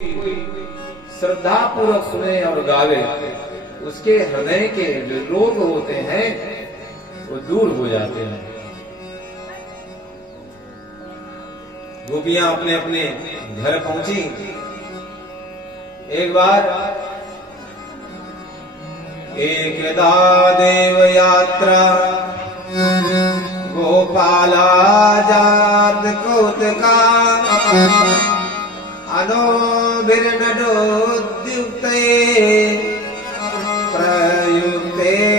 कोई श्रद्धा पूर्वक सुने और गावे, उसके हृदय के जो रोग होते हैं वो दूर हो जाते हैं। गोपियां अपने अपने घर पहुंची। एक बार एकदा देव यात्रा गोपाला जात कौतका अनोभिर्नडोद्युक्ते प्रयुक्तेऽम्बिकावनम्।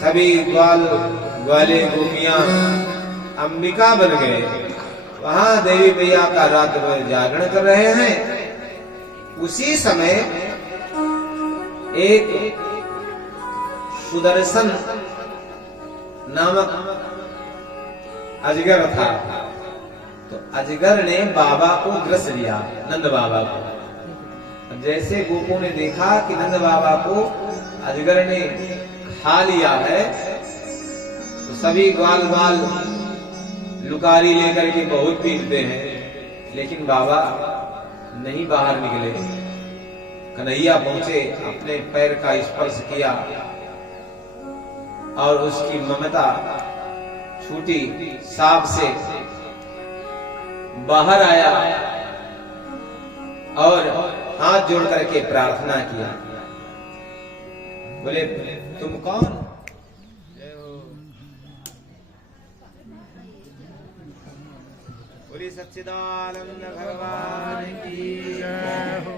सभी ग्वाले गोपियां अंबिका बन गए। वहां देवी मैया का रात भर जागरण कर रहे हैं। उसी समय एक सुदर्शन नामक अजगर था। तो अजगर ने बाबा को ग्रस लिया, नंद बाबा को। जैसे गोपों ने देखा कि नंद बाबा को अजगर ने खा लिया है, तो सभी ग्वाल बाल लुकारी लेकर के बहुत पीटते हैं, लेकिन बाबा नहीं बाहर निकले। कन्हैया पहुंचे, अपने पैर का स्पर्श किया और उसकी ममता छूटी, सांप से बाहर आया और हाथ जोड़ करके प्रार्थना किया। बोले, तुम कौन? बोले सच्चिदानंद भगवान की जय हो।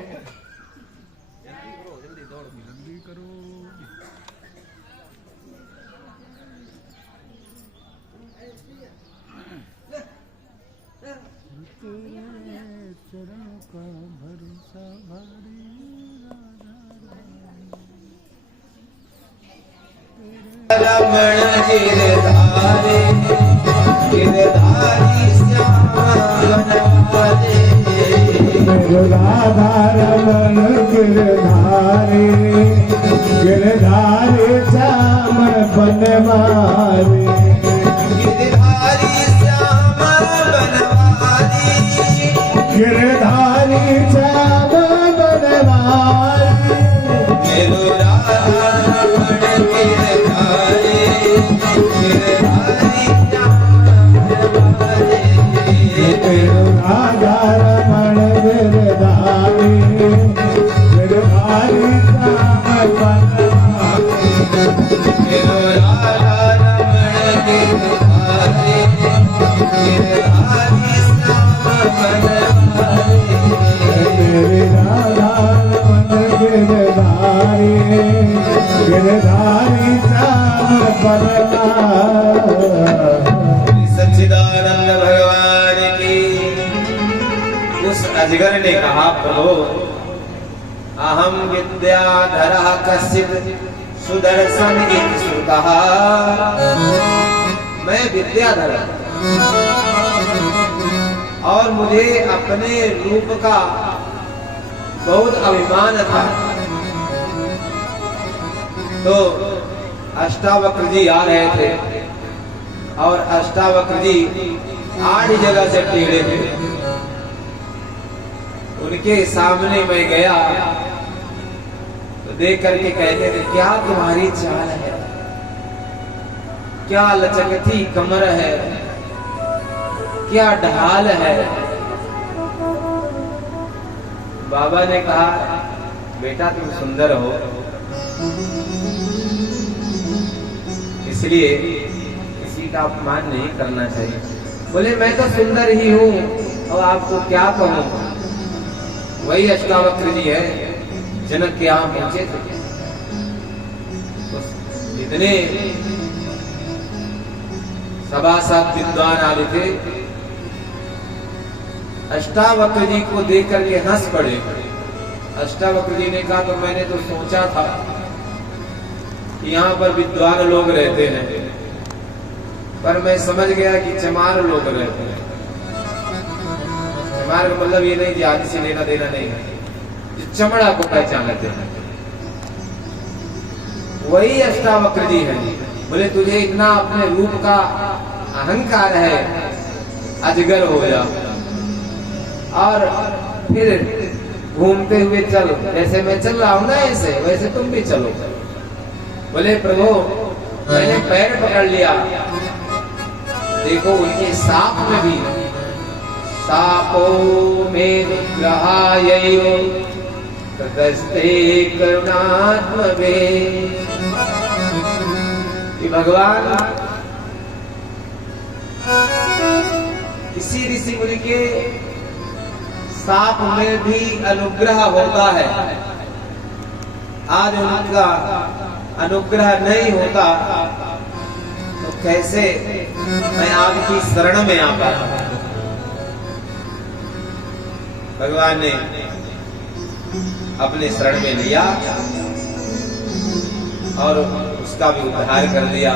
जल्दी दौड़ो, जल्दी करो। चरण का भरोसा भारी रमण गिरधारी गिरधारी राधा रमण गिरधारी गिरधारी श्यामण बनवारी गिरधारी श्यामण बनवारी गिरधारी श्याम बनवारी मेरो राधा रमण गिरधारी गिरधारी श्यामण बनवारी मेरो राधा रमण गिरधारी गिरधारी श्याम बनवारी मेरो राधा रमण गिरधारी गिरधारी श्याम बनवारी मेरे राधा रमण गिरधारी गिरधारी श्याम बनवारी। सच्चिदानंद भगवान की। उस अजगर ने कहा, प्रभु अहम विद्याधरः कश्चित् सुदर्शन इति श्रुतः। मैं विद्याधर और मुझे अपने रूप का बहुत अभिमान था। तो अष्टावक्र जी आ रहे थे और अष्टावक्र जी 8 जगह से टेढ़े थे। उनके सामने मैं गया तो देख करके कहते थे, क्या तुम्हारी चाल है, क्या लचकती कमर है, क्या ढाल है। बाबा ने कहा, बेटा तुम सुंदर हो, इसलिए किसी का अपमान नहीं करना चाहिए। बोले, मैं तो सुंदर ही हूँ और आपको क्या कहूँ। वही अष्टावक्र जी है, जनक के यहाँ पहुंचे थे। तो इतने सभासद विद्वान आदि थे, अष्टावक्र जी को देख करके हंस पड़े। अष्टावक्र जी ने कहा, तो मैंने तो सोचा था कि यहाँ पर विद्वान लोग रहते हैं, पर मैं समझ गया कि चमार लोग रहते हैं। चमार का मतलब ये नहीं कि आदि से लेना देना नहीं है, जो चमड़ा को पहचान लेते हैं, वही अष्टावक्र जी हैं। बोले, तुझे इतना अपने रूप का अहंकार है अजगर हो जा और फिर घूमते हुए चलो, जैसे मैं चल रहा हूं ना ऐसे वैसे तुम भी चलो। बोले प्रभु मैंने पैर पकड़ लिया, देखो उनके सांप में भी सापो में ग्रहाययो तदस्ते करुणात्मवे, कि भगवान किसी ऋषि मुनि के सांप में भी अनुग्रह होता है, आज उनका अनुग्रह नहीं होता तो कैसे मैं आपकी शरण में आ पाता। भगवान ने अपने शरण में लिया और उसका भी उद्धार कर दिया।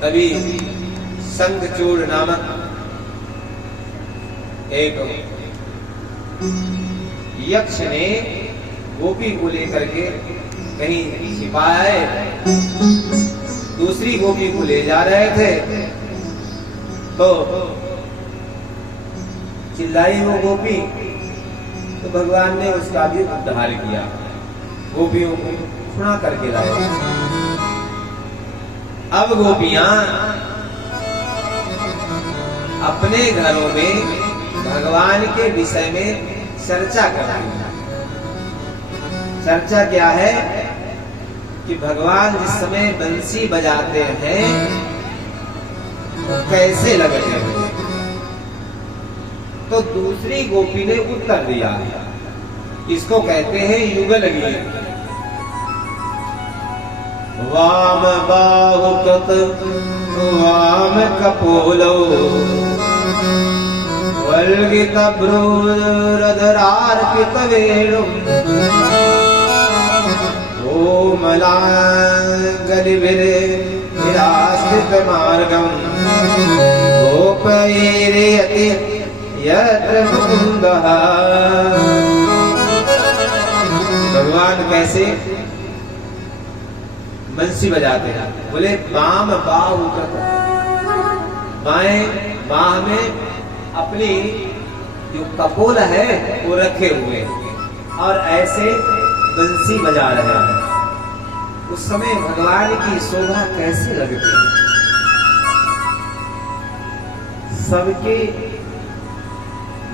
तभी शंखचूड़ नामक एक यक्ष ने गोपी को लेकर के कहीं छिपाया है, दूसरी गोपी को ले जा रहे थे तो चिल्लाई वो गोपी, तो भगवान ने उसका भी उद्धार किया, गोपियों को छुड़ा करके लाए। अब गोपियां अपने घरों में भगवान के विषय में चर्चा करती हैं। चर्चा क्या है कि भगवान जिस समय बंसी बजाते हैं कैसे लगते हैं। तो दूसरी गोपी ने उत्तर दिया, इसको कहते हैं युगल गीत। वाम बाहु कृत वाम कपोलो वल्गित भ्रूरधरार्पित वेणु ओमलांगलिभिरास्थित मार्गम गोपयेरयति यत्र मुकुंदः। भगवान कैसे बंसी बजाते हैं? बोले बाम बाहु कृत, बाएं बाह में अपनी जो कपोल है वो रखे हुए और ऐसे बंसी बजा रहे हैं। उस समय भगवान की शोभा कैसे लगती है। सबके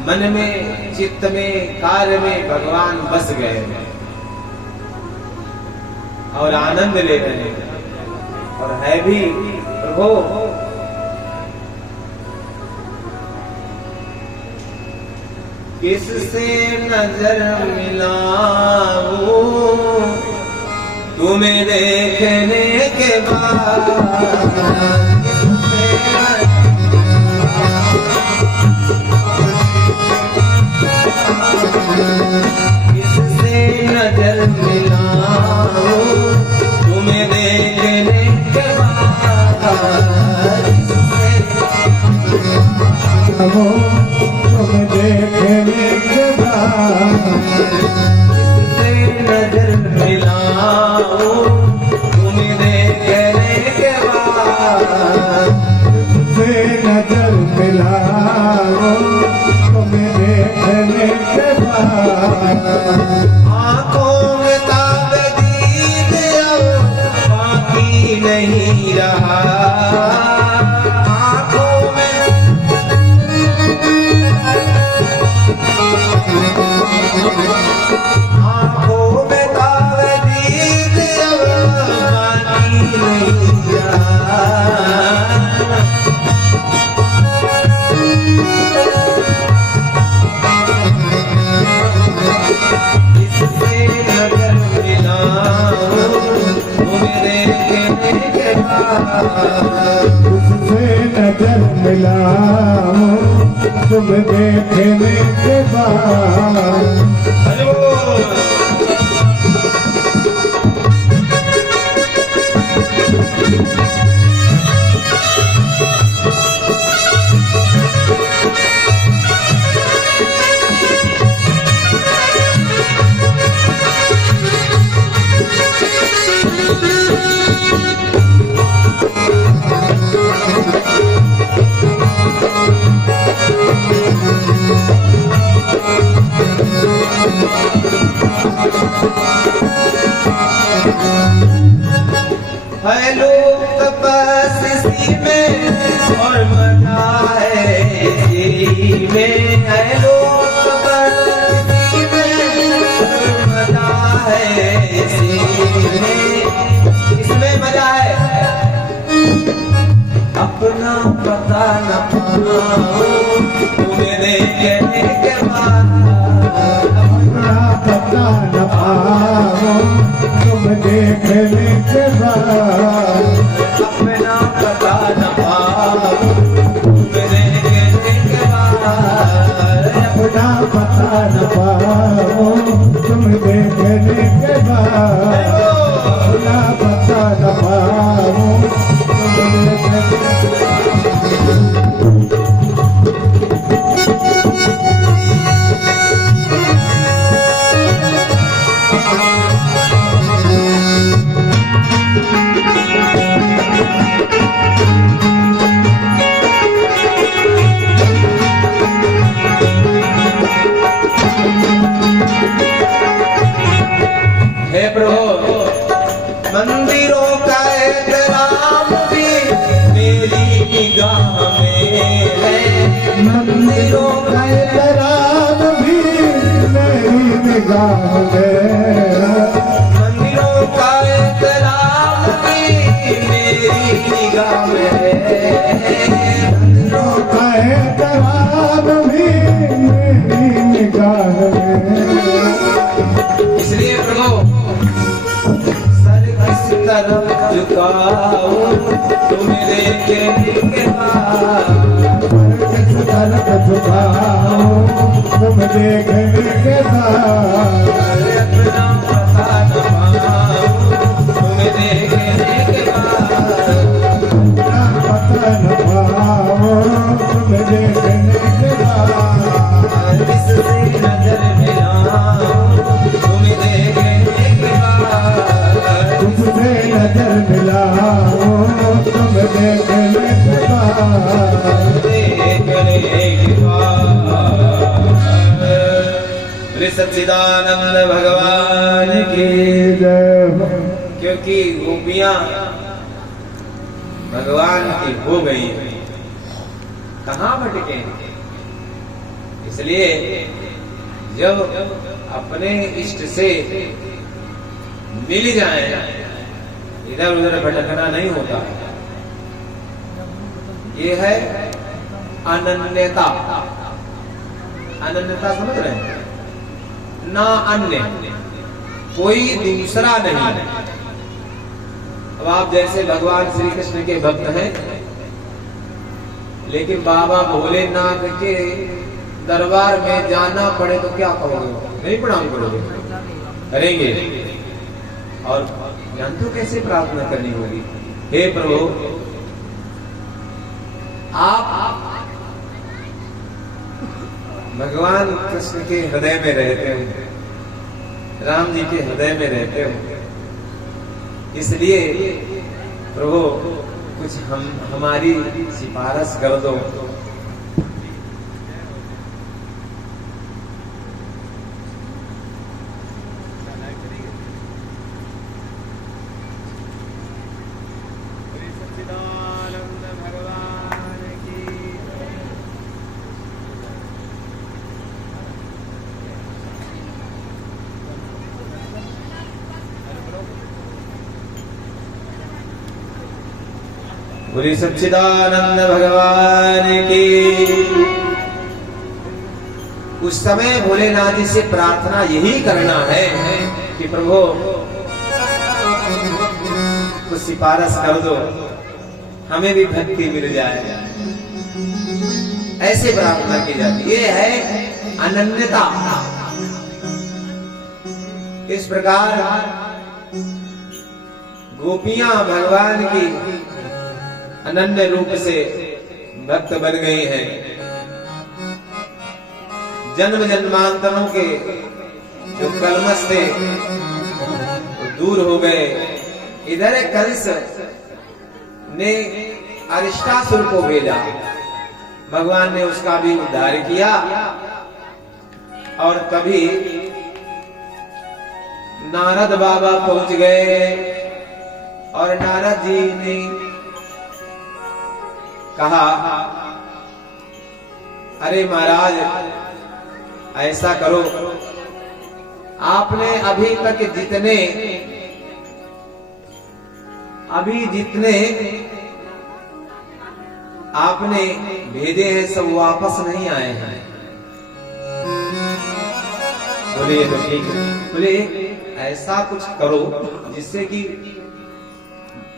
मन में चित्त में कार्य में भगवान बस गए और आनंद ले रहे हैं। और है भी प्रभु किससे नजर मिलाऊं तुम्हें देखने के बाद, किससे नजर मिलाऊं तुम्हें देखने के बाद, तुम्हें देखने के बाद, किससे नजर मिलाऊं तुम्हें देखने के बाद, से नजर मिलाओ तुम्हें देखने के बाद, आंखों में ताबदीद अब बाकी नहीं रहा, आंखों में ताबदीद अब बाकी नहीं रहा। इससे नजर मिलाऊं तुम्हें देखने के बाद, उससे नजर मिलाओ तुम देखने के बाद। हेलो है लोग तपस इसी में और मजा है इसी में, है लोग तपस इसी में और मजा है इसी में, इसमें मजा है। अपना पता न पाओ तुम्हें देखने के बाद, अपना पता न पाओ तुम देखने के बाद, अपना पता न पाओ तुम्हें देखने के बाद, अपना पता न पाओ तुम देखने के बाद, अपना पता न पाओ तुम देखने के बाद। हे प्रभु मंदिरों का एहतराम भी मेरी निगाह में है, मंदिरों का एहतराम भी मेरी निगाह में, मंदिरों का एहतराम भी मेरी निगाह में है, मंदिरों का एहतराम भी मेरी निगाह में। इसलिए प्रभु सर किस तरफ झुकाओ तुम्हें देखने के बाद, किस तरफ झुकाओ तुम देखने के बाद, अपना पता न पाओ तुम्हें देखने के बाद, अपना पता न पाओ तुम देखने के बाद, किससे नजर मिलाऊं तुम्हें देखने के बाद, तुमसे नजर मिलाओ तुम देखने के बाद, देखने के बाद। श्री सच्चिदानंद भगवान की, जय हो। क्योंकि गोपियां भगवान की हो गई, कहाँ भटके, इसलिए जब अपने इष्ट से मिल जाए इधर उधर भटकना नहीं होता। ये है अनन्यता, अनन्यता समझ रहे हैं ना, अन्य कोई दूसरा नहीं। अब आप जैसे भगवान श्री कृष्ण के भक्त हैं, लेकिन बाबा भोलेनाथ के दरबार में जाना पड़े तो क्या करोगे, नहीं प्रणाम करोगे, करेंगे। और ज्ञान तो कैसे प्रार्थना करनी होगी, हे प्रभु आप भगवान कृष्ण के हृदय में रहते हो, राम जी के हृदय में रहते हो, इसलिए प्रभु कुछ हमारी सिफारिश कर दो। बोले सच्चिदानंद भगवान की। उस समय भोलेनाथ जी से प्रार्थना यही करना है कि प्रभु कुछ सिफारिश कर दो, हमें भी भक्ति मिल जाए, ऐसे प्रार्थना की जाती। ये है अनन्यता। इस प्रकार गोपियां भगवान की अनन्य रूप से भक्त बन गई हैं। जन्म जन्मांतरों के जो कलमश थे वो दूर हो गए। इधर कंस ने अरिष्टासुर को भेजा, भगवान ने उसका भी उद्धार किया। और तभी नारद बाबा पहुंच गए। और नारद जी ने कहा, अरे महाराज ऐसा करो, आपने अभी जितने आपने भेजे हैं सब वापस नहीं आए हैं। बोले तो ठीक है। बोले ऐसा कुछ करो जिससे कि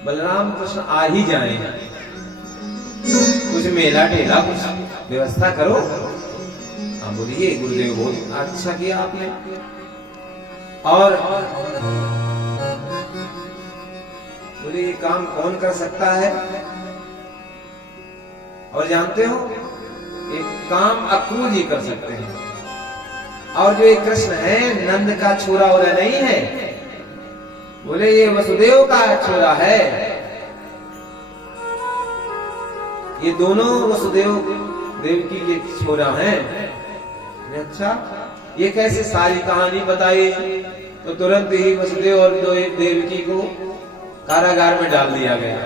बलराम कृष्ण आ ही जाए, कुछ मेला टेला कुछ व्यवस्था करो। हाँ बोलिए गुरुदेव, बहुत अच्छा किया आपने। और बोले ये काम कौन कर सकता है? और जानते हो ये काम अक्रूर जी कर सकते हैं। और जो ये कृष्ण है नंद का छोरा और नहीं है, बोले ये वसुदेव का छोरा है। ये दोनों वसुदेव देवकी के छोरा हैं। अच्छा ये कैसे? सारी कहानी बताई तो तुरंत ही वसुदेव और देवकी को कारागार में डाल दिया गया।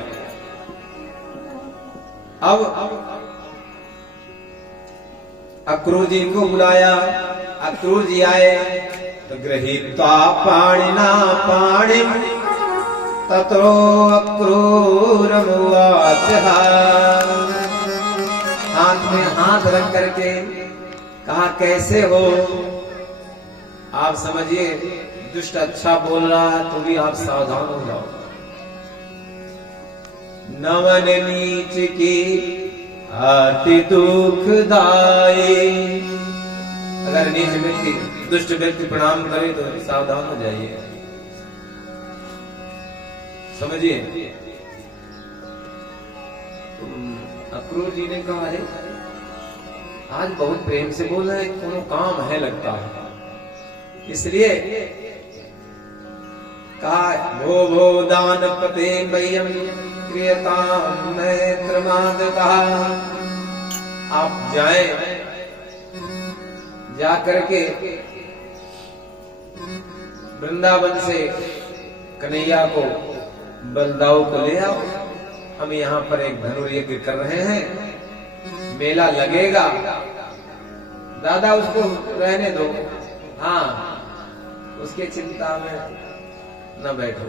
अब अक्रूर जी को बुलाया। अक्रूर जी आए तो गृहीत्वा पाणिना पाणिम ततो अक्रूरमुवाच, हाथ में हाथ रख करके कहा, कैसे हो? आप समझिए दुष्ट अच्छा बोल रहा है तो भी आप सावधान हो जाओ। नमन नीच की अति दुखदाई, अगर नीच व्यक्ति दुष्ट व्यक्ति प्रणाम करे तो सावधान हो जाइए। समझिए। अक्रूर जी ने कहा, अरे आज बहुत प्रेम से बोल रहे, कोनो काम है लगता है, इसलिए कहा, भो भो दान पते मह्यम क्रियताम मैत्रमादतः। आप जाएं, जा करके वृंदावन से कन्हैया को बलदाऊ को ले आओ। हम यहाँ पर एक धनुर्यज्ञ कर रहे हैं, मेला लगेगा, दादा उसको रहने दो। हाँ उसके चिंता में न बैठो,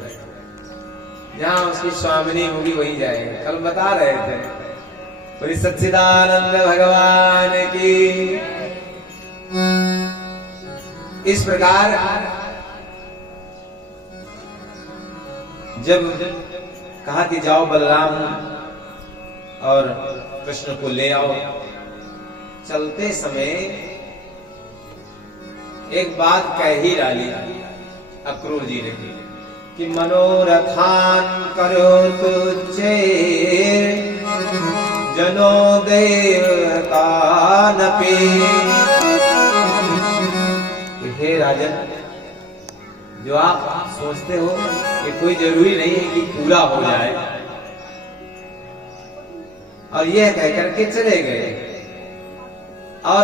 जहाँ उसकी स्वामिनी होगी वही जाएगा। कल बता रहे थे, कोई सच्चिदानंद भगवान की। इस प्रकार जब कहा कि जाओ बलराम और कृष्ण को ले आओ, चलते समय एक बात कह ही डाली अक्रूर जी ने कि मनोरथान करो तुझे जनो देवता नपी। हे राजन, जो आप सोचते हो कि कोई जरूरी नहीं है कि पूरा हो जाए। और यह कहकर के चले गए। और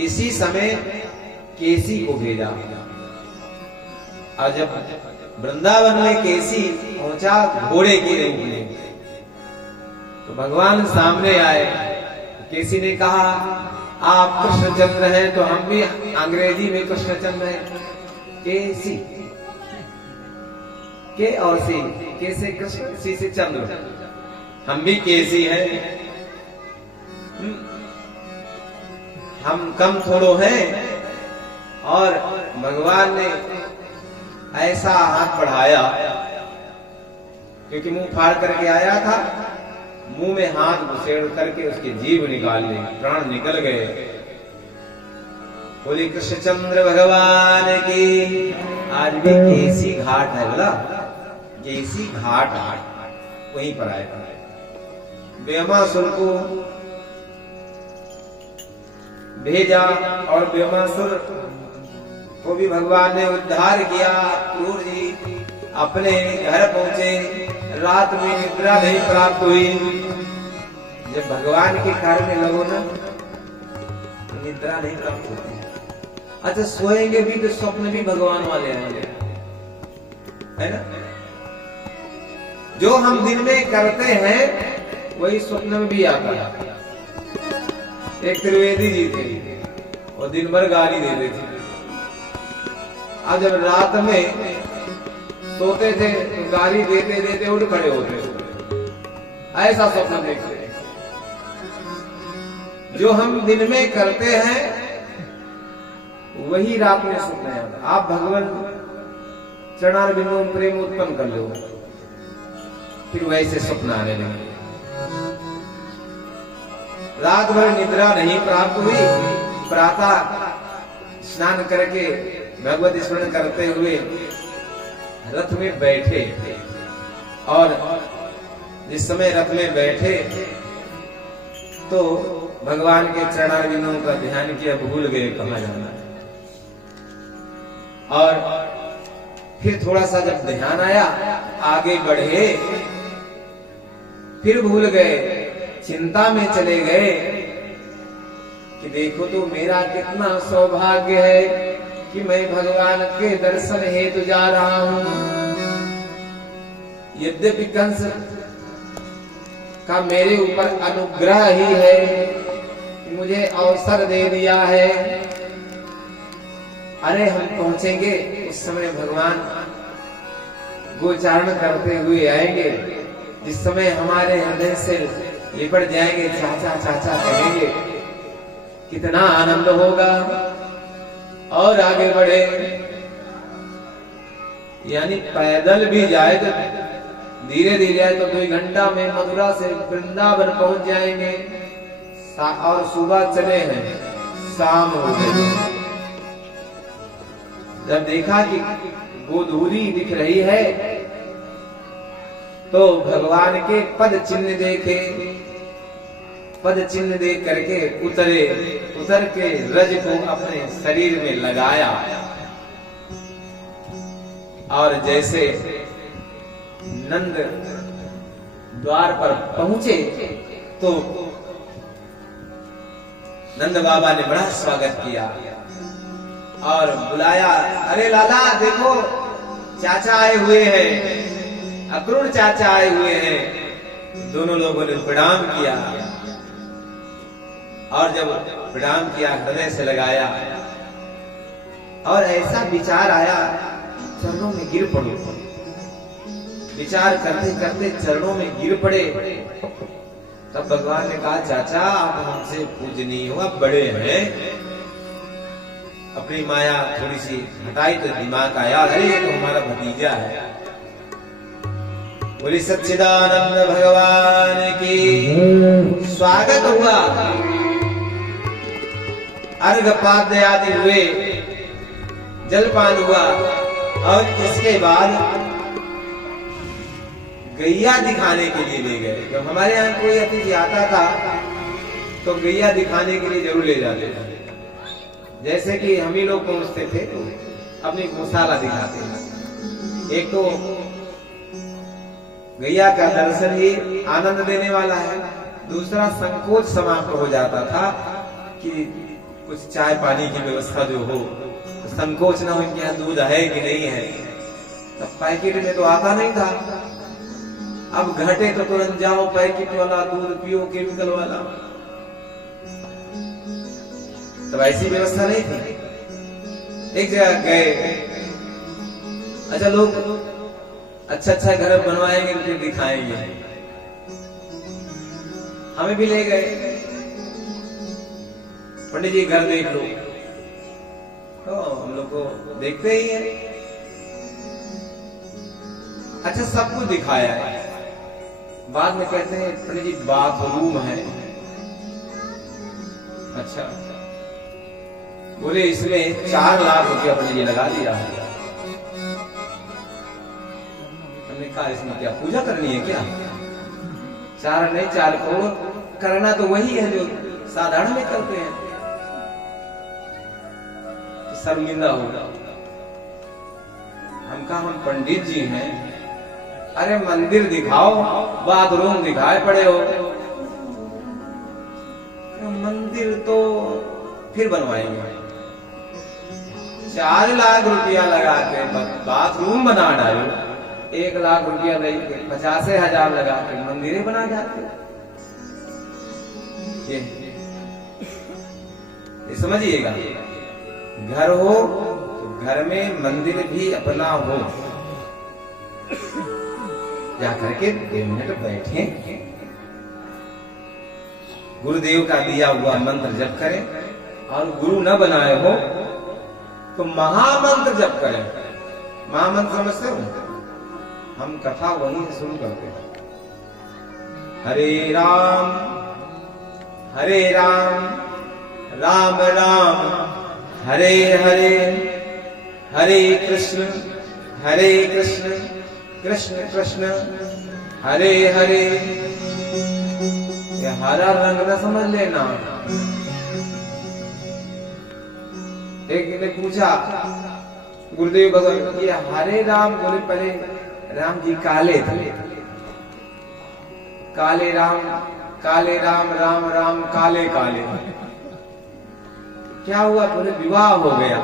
इसी समय केसी को भेजा। और जब वृंदावन में केसी पहुंचा घोड़े के रूप में, तो भगवान सामने आए। केसी ने कहा, आप कृष्णचंद्र हैं तो हम भी अंग्रेजी में कृष्णचंद्र हैं। केसी, के और सी, के से कृष्ण, सी से चंद्र, हम भी केसी हैं। हम कम थोड़ो हैं। और भगवान ने ऐसा हाथ बढ़ाया, क्योंकि मुंह फाड़ करके आया था, मुंह में हाथ घुसेड़ करके उसकी जीभ निकाल ली, प्राण निकल गए। बोली कृष्णचंद्र भगवान की। आज भी केसी घाट है, बोला केसी घाट वहीं पर आए। ब्रह्मासुर को भेजा और ब्रह्मासुर को भी भगवान ने उद्धार किया। क्रूर जी अपने घर पहुंचे, रात में निद्रा नहीं प्राप्त हुई। जब भगवान के घर में लगो ना तो निद्रा नहीं प्राप्त होती। अच्छा सोएंगे भी तो स्वप्न भी भगवान वाले आएंगे, है ना? जो हम दिन में करते हैं वही स्वप्न में भी आता है। एक त्रिवेदी जी थे, वो दिन भर गाली देते थे। अब जब रात में सोते थे तो गाली देते देते उठ खड़े होते थे, ऐसा स्वप्न देखते हैं। जो हम दिन में करते हैं वही रात में स्वप्न आता। आप भगवान चरणार बिंदु में प्रेम उत्पन्न कर लो, फिर वैसे स्वप्न आने लगे। रात भर निद्रा नहीं प्राप्त हुई, प्रातः स्नान करके भगवत स्मरण करते हुए रथ में बैठे, और जिस समय रथ में बैठे तो भगवान के चरणारविंदों का ध्यान किया, भूल गए कहाँ जाना है। और फिर थोड़ा सा जब ध्यान आया, आगे बढ़े, फिर भूल गए, चिंता में चले गए कि देखो तो मेरा कितना सौभाग्य है कि मैं भगवान के दर्शन हेतु जा रहा हूं। यद्यपि कंस का मेरे ऊपर अनुग्रह ही है कि मुझे अवसर दे दिया है। अरे हम पहुंचेंगे उस समय भगवान गोचारण करते हुए आएंगे, जिस समय हमारे हृदय से लिपट जाएंगे, चाचा चाचा कहेंगे, कितना आनंद होगा। और आगे बढ़े, यानी पैदल भी जाए तो धीरे धीरे जाए तो 2 घंटा में मथुरा से वृंदावन पहुंच जाएंगे। और सुबह चले हैं, शाम हो गई। जब देखा कि गोधूली दिख रही है तो भगवान के पद चिन्ह देखे, पद चिन्ह देख करके उतरे, उतर के रज को अपने शरीर में लगाया, और जैसे नंद द्वार पर पहुंचे तो नंद बाबा ने बड़ा स्वागत किया और बुलाया। अरे लाला देखो, चाचा आए हुए हैं, अक्रूर चाचा आए हुए हैं। दोनों लोगों ने प्रणाम किया, और जब प्रणाम किया हृदय से लगाया, और ऐसा विचार आया चरणों में गिर पड़ो। विचार करते करते चरणों में गिर पड़े। तब भगवान ने कहा, चाचा आप हमसे पूजनीय हो, आप बड़े हैं। अपनी माया थोड़ी सी हटाई तो दिमाग आया, अरे ये तो हमारा भतीजा है। बोली सच्चिदानंद भगवान की। स्वागत हुआ, अर्घपाद्य आदि हुए, जलपान हुआ, और इसके बाद गैया दिखाने के लिए ले गए। जब हमारे यहाँ कोई अतिथि आता था तो गैया दिखाने के लिए जरूर ले जाते थे। जैसे कि हम ही लोग पहुंचते थे तो अपनी गौशाला दिखाते हैं। एक तो गैया का दर्शन ही आनंद देने वाला है, दूसरा संकोच समाप्त हो जाता था कि कुछ चाय पानी की व्यवस्था जो हो, तो संकोच ना हो इनके यहाँ दूध है कि नहीं है। तब पैकेट में तो आता नहीं था, अब घटे तो तुरंत जाओ पैकेट वाला दूध पियो, केमिकल वाला। तब ऐसी व्यवस्था नहीं थी। एक जगह गए, अच्छा लोग अच्छा अच्छा घर बनवाएंगे फिर दिखाएंगे, हमें भी ले गए। पंडित जी घर देख लो, तो हम लोग को देखते ही है। अच्छा सब कुछ दिखाया है, बाद में कहते हैं पंडित जी बाथरूम है। अच्छा, बोले इसमें 4 लाख रुपया पंडित जी लगा दिया। हमने कहा इसमें क्या पूजा करनी है क्या? 4 नहीं 4 करोड़ करना तो वही है जो साधारण में करते हैं, तो शर्मिंदा होगा। हम कहा हम पंडित जी हैं, अरे मंदिर दिखाओ, बाथरूम दिखाए पड़े हो। मंदिर तो फिर बनवाएंगे, 4 लाख रुपया लगा के बाथरूम बना डालो, 1,00,000 रुपया दे के 50,000 लगा के मंदिरें बना जाते। ये समझिएगा, घर हो तो घर में मंदिर भी अपना हो। जाकर के 2 मिनट बैठे, गुरुदेव का दिया हुआ मंत्र जप करें, और गुरु न बनाए हो तो महामंत्र जप करें। महामंत्र समझते हो? हम कथा वहीं से शुरू करते हैं। हरे राम राम राम हरे हरे, हरे कृष्ण कृष्ण कृष्ण हरे हरे। ये हरा रंग न समझ लेना। एक ने पूछा गुरुदेव भगवान, ये हरे राम बोले, पहले राम जी काले थे, काले राम राम राम काले काले। क्या हुआ? बोले विवाह हो गया।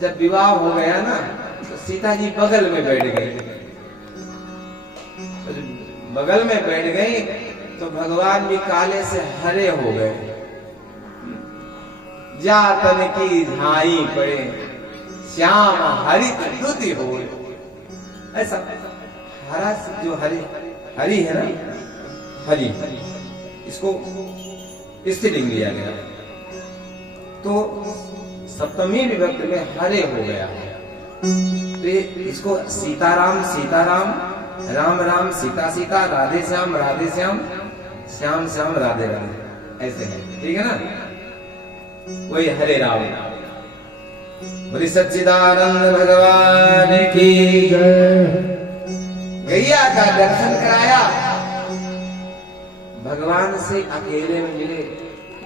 जब विवाह हो गया ना तो सीता जी बगल में बैठ गई। बगल में बैठ गई तो भगवान भी काले से हरे हो गए। जा तन की झाई पड़े, श्याम हरित द्रुति हो। ऐसा हरा जो हरी है ना, हरी, इसको स्त्रीलिंग लिया गया तो सप्तमी विभक्ति में हरे हो गया। तो इसको सीताराम राम राम सीता राधे श्याम श्याम श्याम राधे राधे, ऐसे है। ठीक है ना? वही हरे राम। बोली सच्चिदानंद भगवान की जय। गैया का दर्शन कराया, भगवान से अकेले में मिले।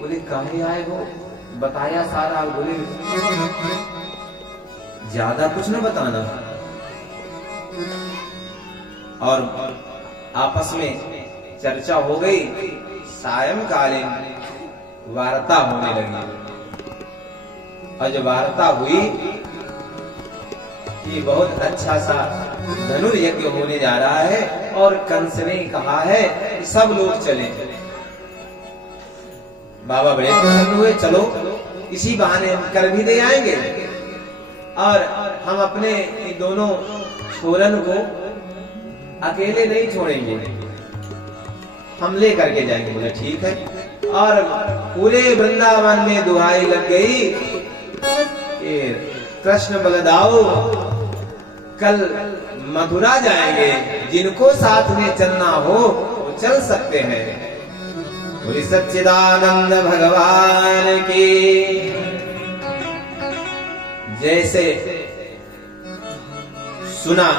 बोले कहाँ आए हो? बताया सारा। बोले ज्यादा कुछ न बताना। और आपस में चर्चा हो गई। सायंकालीन वार्ता होने लगी। और जब वार्ता हुई कि बहुत अच्छा सा धनुर्यज्ञ होने जा रहा है और कंस ने कहा है कि सब लोग चले। बाबा बड़े प्रसन्न हुए, चलो इसी बहाने हम कर भी दे आएंगे और हम अपने दोनों छोरन को अकेले नहीं छोड़ेंगे, हम ले करके जाएंगे। बोले ठीक है। और पूरे वृंदावन में दुहाई लग गई कि कृष्ण बलदाऊ कल मथुरा जाएंगे, जिनको साथ में चलना हो वो चल सकते हैं। बोली सच्चिदानंद भगवान की। जैसे सुना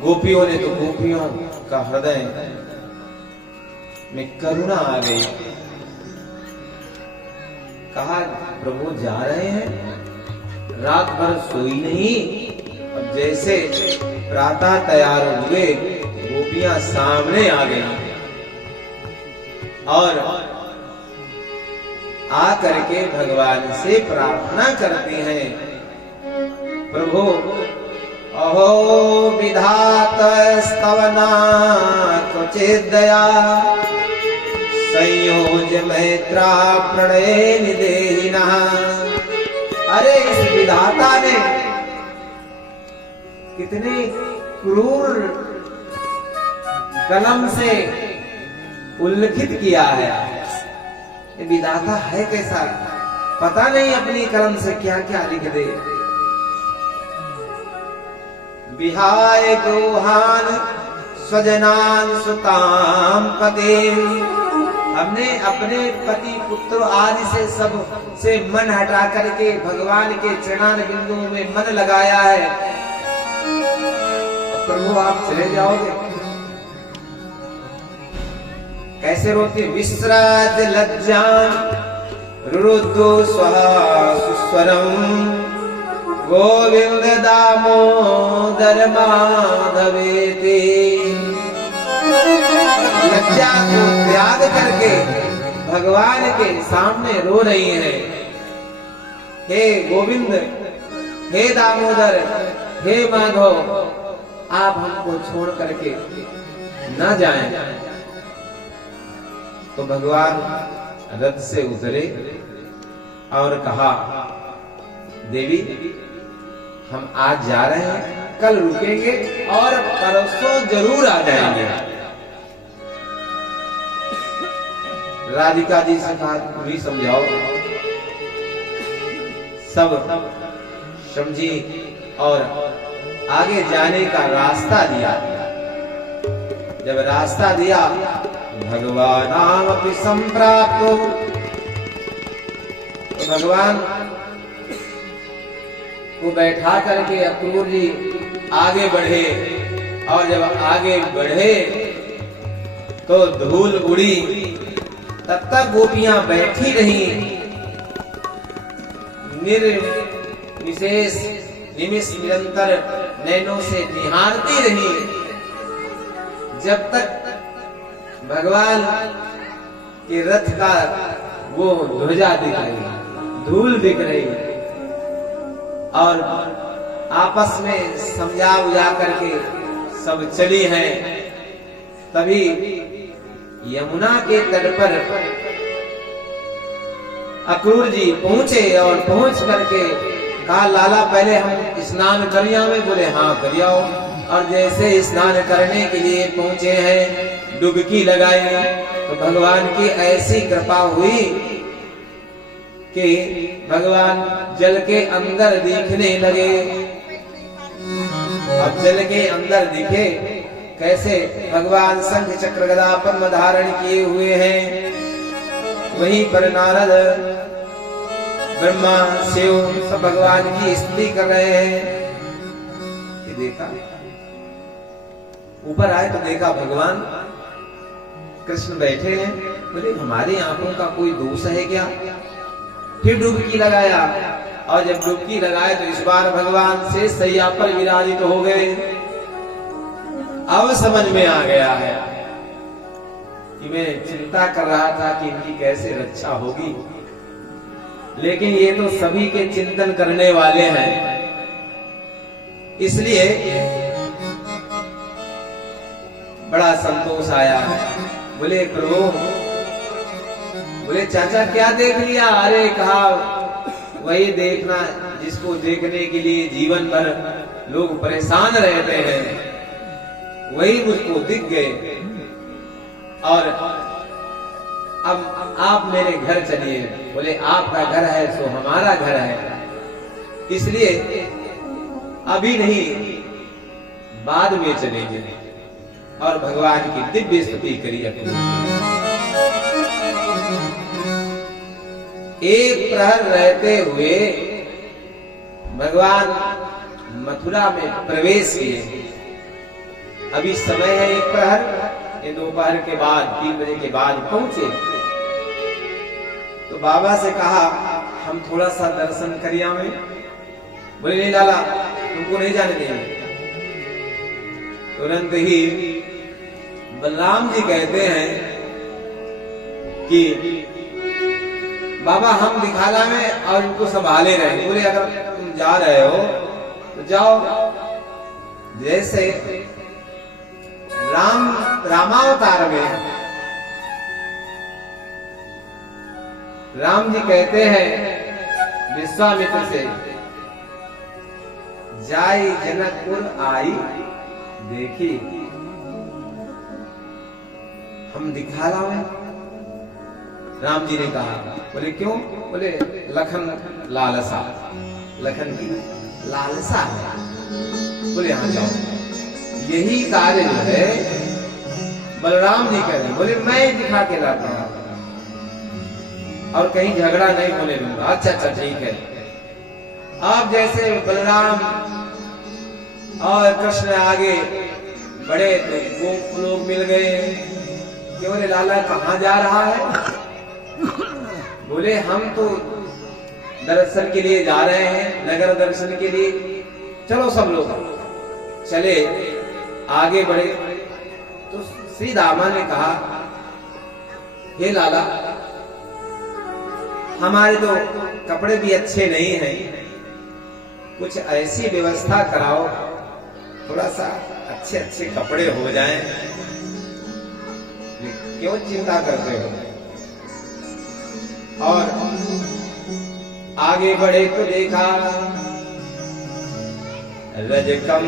गोपियों ने, तो गोपियों का हृदय में करुणा आ गई। कहा प्रभु जा रहे हैं, रात भर सोई नहीं। और जैसे प्रातः तैयार हुए, गोपियां सामने आ गई और आ करके भगवान से प्रार्थना करती हैं, प्रभु अहो विधात स्तवना क्वचित् दया संयोज मैत्रा प्रणय निदेहिनः। अरे इस विधाता ने कितने क्रूर कलम से उल्लिखित किया है। ये विधाता है कैसा, पता नहीं अपनी कलम से क्या क्या लिख दे। विहाय गोहान स्वजनान सुताम पते। हमने अपने पति पुत्र आदि से सब से मन हटा करके भगवान के चरणान बिंदुओं में मन लगाया है। प्रभु आप चले जाओगे। कैसे रोती? विश्राद लज्जां रुरुद्धो सुस्वरम गोविंद दामोदर माधवेति। लज्जा को त्याग करके भगवान के सामने रो रही है। हे गोविंद, हे दामोदर, हे माधव आप हमको छोड़ करके न जाएं। तो भगवान रथ से उतरे और कहा, देवी हम आज जा रहे हैं, कल रुकेंगे और परसों जरूर आ जाएंगे। राधिका जी से कहा, भी समझाओ। सब समझी और आगे जाने का रास्ता दिया। जब रास्ता दिया, भगवानामपि संप्राप्तो, तो भगवान को बैठा करके अक्रूर जी आगे बढ़े। और जब आगे बढ़े तो धूल उड़ी, तब तक गोपियां बैठी रही, निर्विशेष निमिष निरंतर नैनों से निहारती रही, जब तक भगवान के रथ का वो ध्वजा दिख रही, धूल दिख रही। और आपस में समझा बुझा करके सब चली हैं। तभी यमुना के तट पर अक्रूर जी पहुंचे और पहुंच करके कहा, लाला पहले हम स्नान करिया में? बोले हाँ करियाओ। और जैसे स्नान करने के लिए पहुंचे हैं, डुबकी लगाई, तो भगवान की ऐसी कृपा हुई कि भगवान जल के अंदर दिखने लगे। अब जल के अंदर दिखे कैसे? भगवान शंख चक्र गदा पद्म धारण किए हुए हैं। वहीं पर नारद, ब्रह्मा, शिव सब भगवान की स्तुति कर रहे हैं। ये देखा, ऊपर आए तो देखा भगवान कृष्ण बैठे हैं। बोले हमारी आंखों का कोई दोष है क्या? फिर डुबकी लगाया, और जब डुबकी लगाए तो इस बार भगवान से सैया पर विराजित हो गए। अब समझ में आ गया है कि मैं चिंता कर रहा था कि इनकी कैसे रक्षा होगी, लेकिन ये तो सभी के चिंतन करने वाले हैं, इसलिए बड़ा संतोष आया। बोले प्रभु, बोले चाचा क्या देख लिया? अरे कहा वही देखना जिसको देखने के लिए जीवन भर लोग परेशान रहते हैं, वही मुझको दिख गए। और अब आप मेरे घर चलिए। बोले आपका घर है सो हमारा घर है, इसलिए अभी नहीं बाद में चलेंगे। और भगवान की दिव्य स्तुति करी। एक प्रहर रहते हुए भगवान मथुरा में प्रवेश किए। अभी समय है एक प्रहर, ये दोपहर के बाद 3 बजे के बाद पहुंचे। तो बाबा से कहा हम थोड़ा सा दर्शन करिया में। बोले नहीं लाला, तुमको नहीं जाने देंगे। तुरंत ही बलराम जी कहते हैं कि बाबा हम दिखाला में और उनको संभाले रहे। बोले अगर तुम जा रहे हो तो जाओ। जैसे रामावतार में राम जी कहते हैं विश्वामित्र से, जाई जनकपुर आई देखी। हम दिखाला में राम जी ने कहा। बोले क्यों? बोले लखन लालसा, लखन की लालसा है। बोले हाँ जाओ। यही कार्य जो है बलराम जी कह रहे। बोले मैं दिखा के लाता हूं और कहीं झगड़ा नहीं होने दूंगा। अच्छा अच्छा ठीक है। अब जैसे बलराम और कृष्ण आगे बड़े तो वो लोग मिल गए। कि बोले लाला कहाँ जा रहा है? बोले हम तो दर्शन के लिए जा रहे हैं, नगर दर्शन के लिए। चलो सब लोग चले, आगे बढ़े। तो श्री दामा ने कहा, हे लाला हमारे तो कपड़े भी अच्छे नहीं हैं कुछ ऐसी व्यवस्था कराओ, थोड़ा सा अच्छे अच्छे कपड़े हो जाएं। क्यों चिंता करते हो? और आगे बढ़े तो देखा रजकम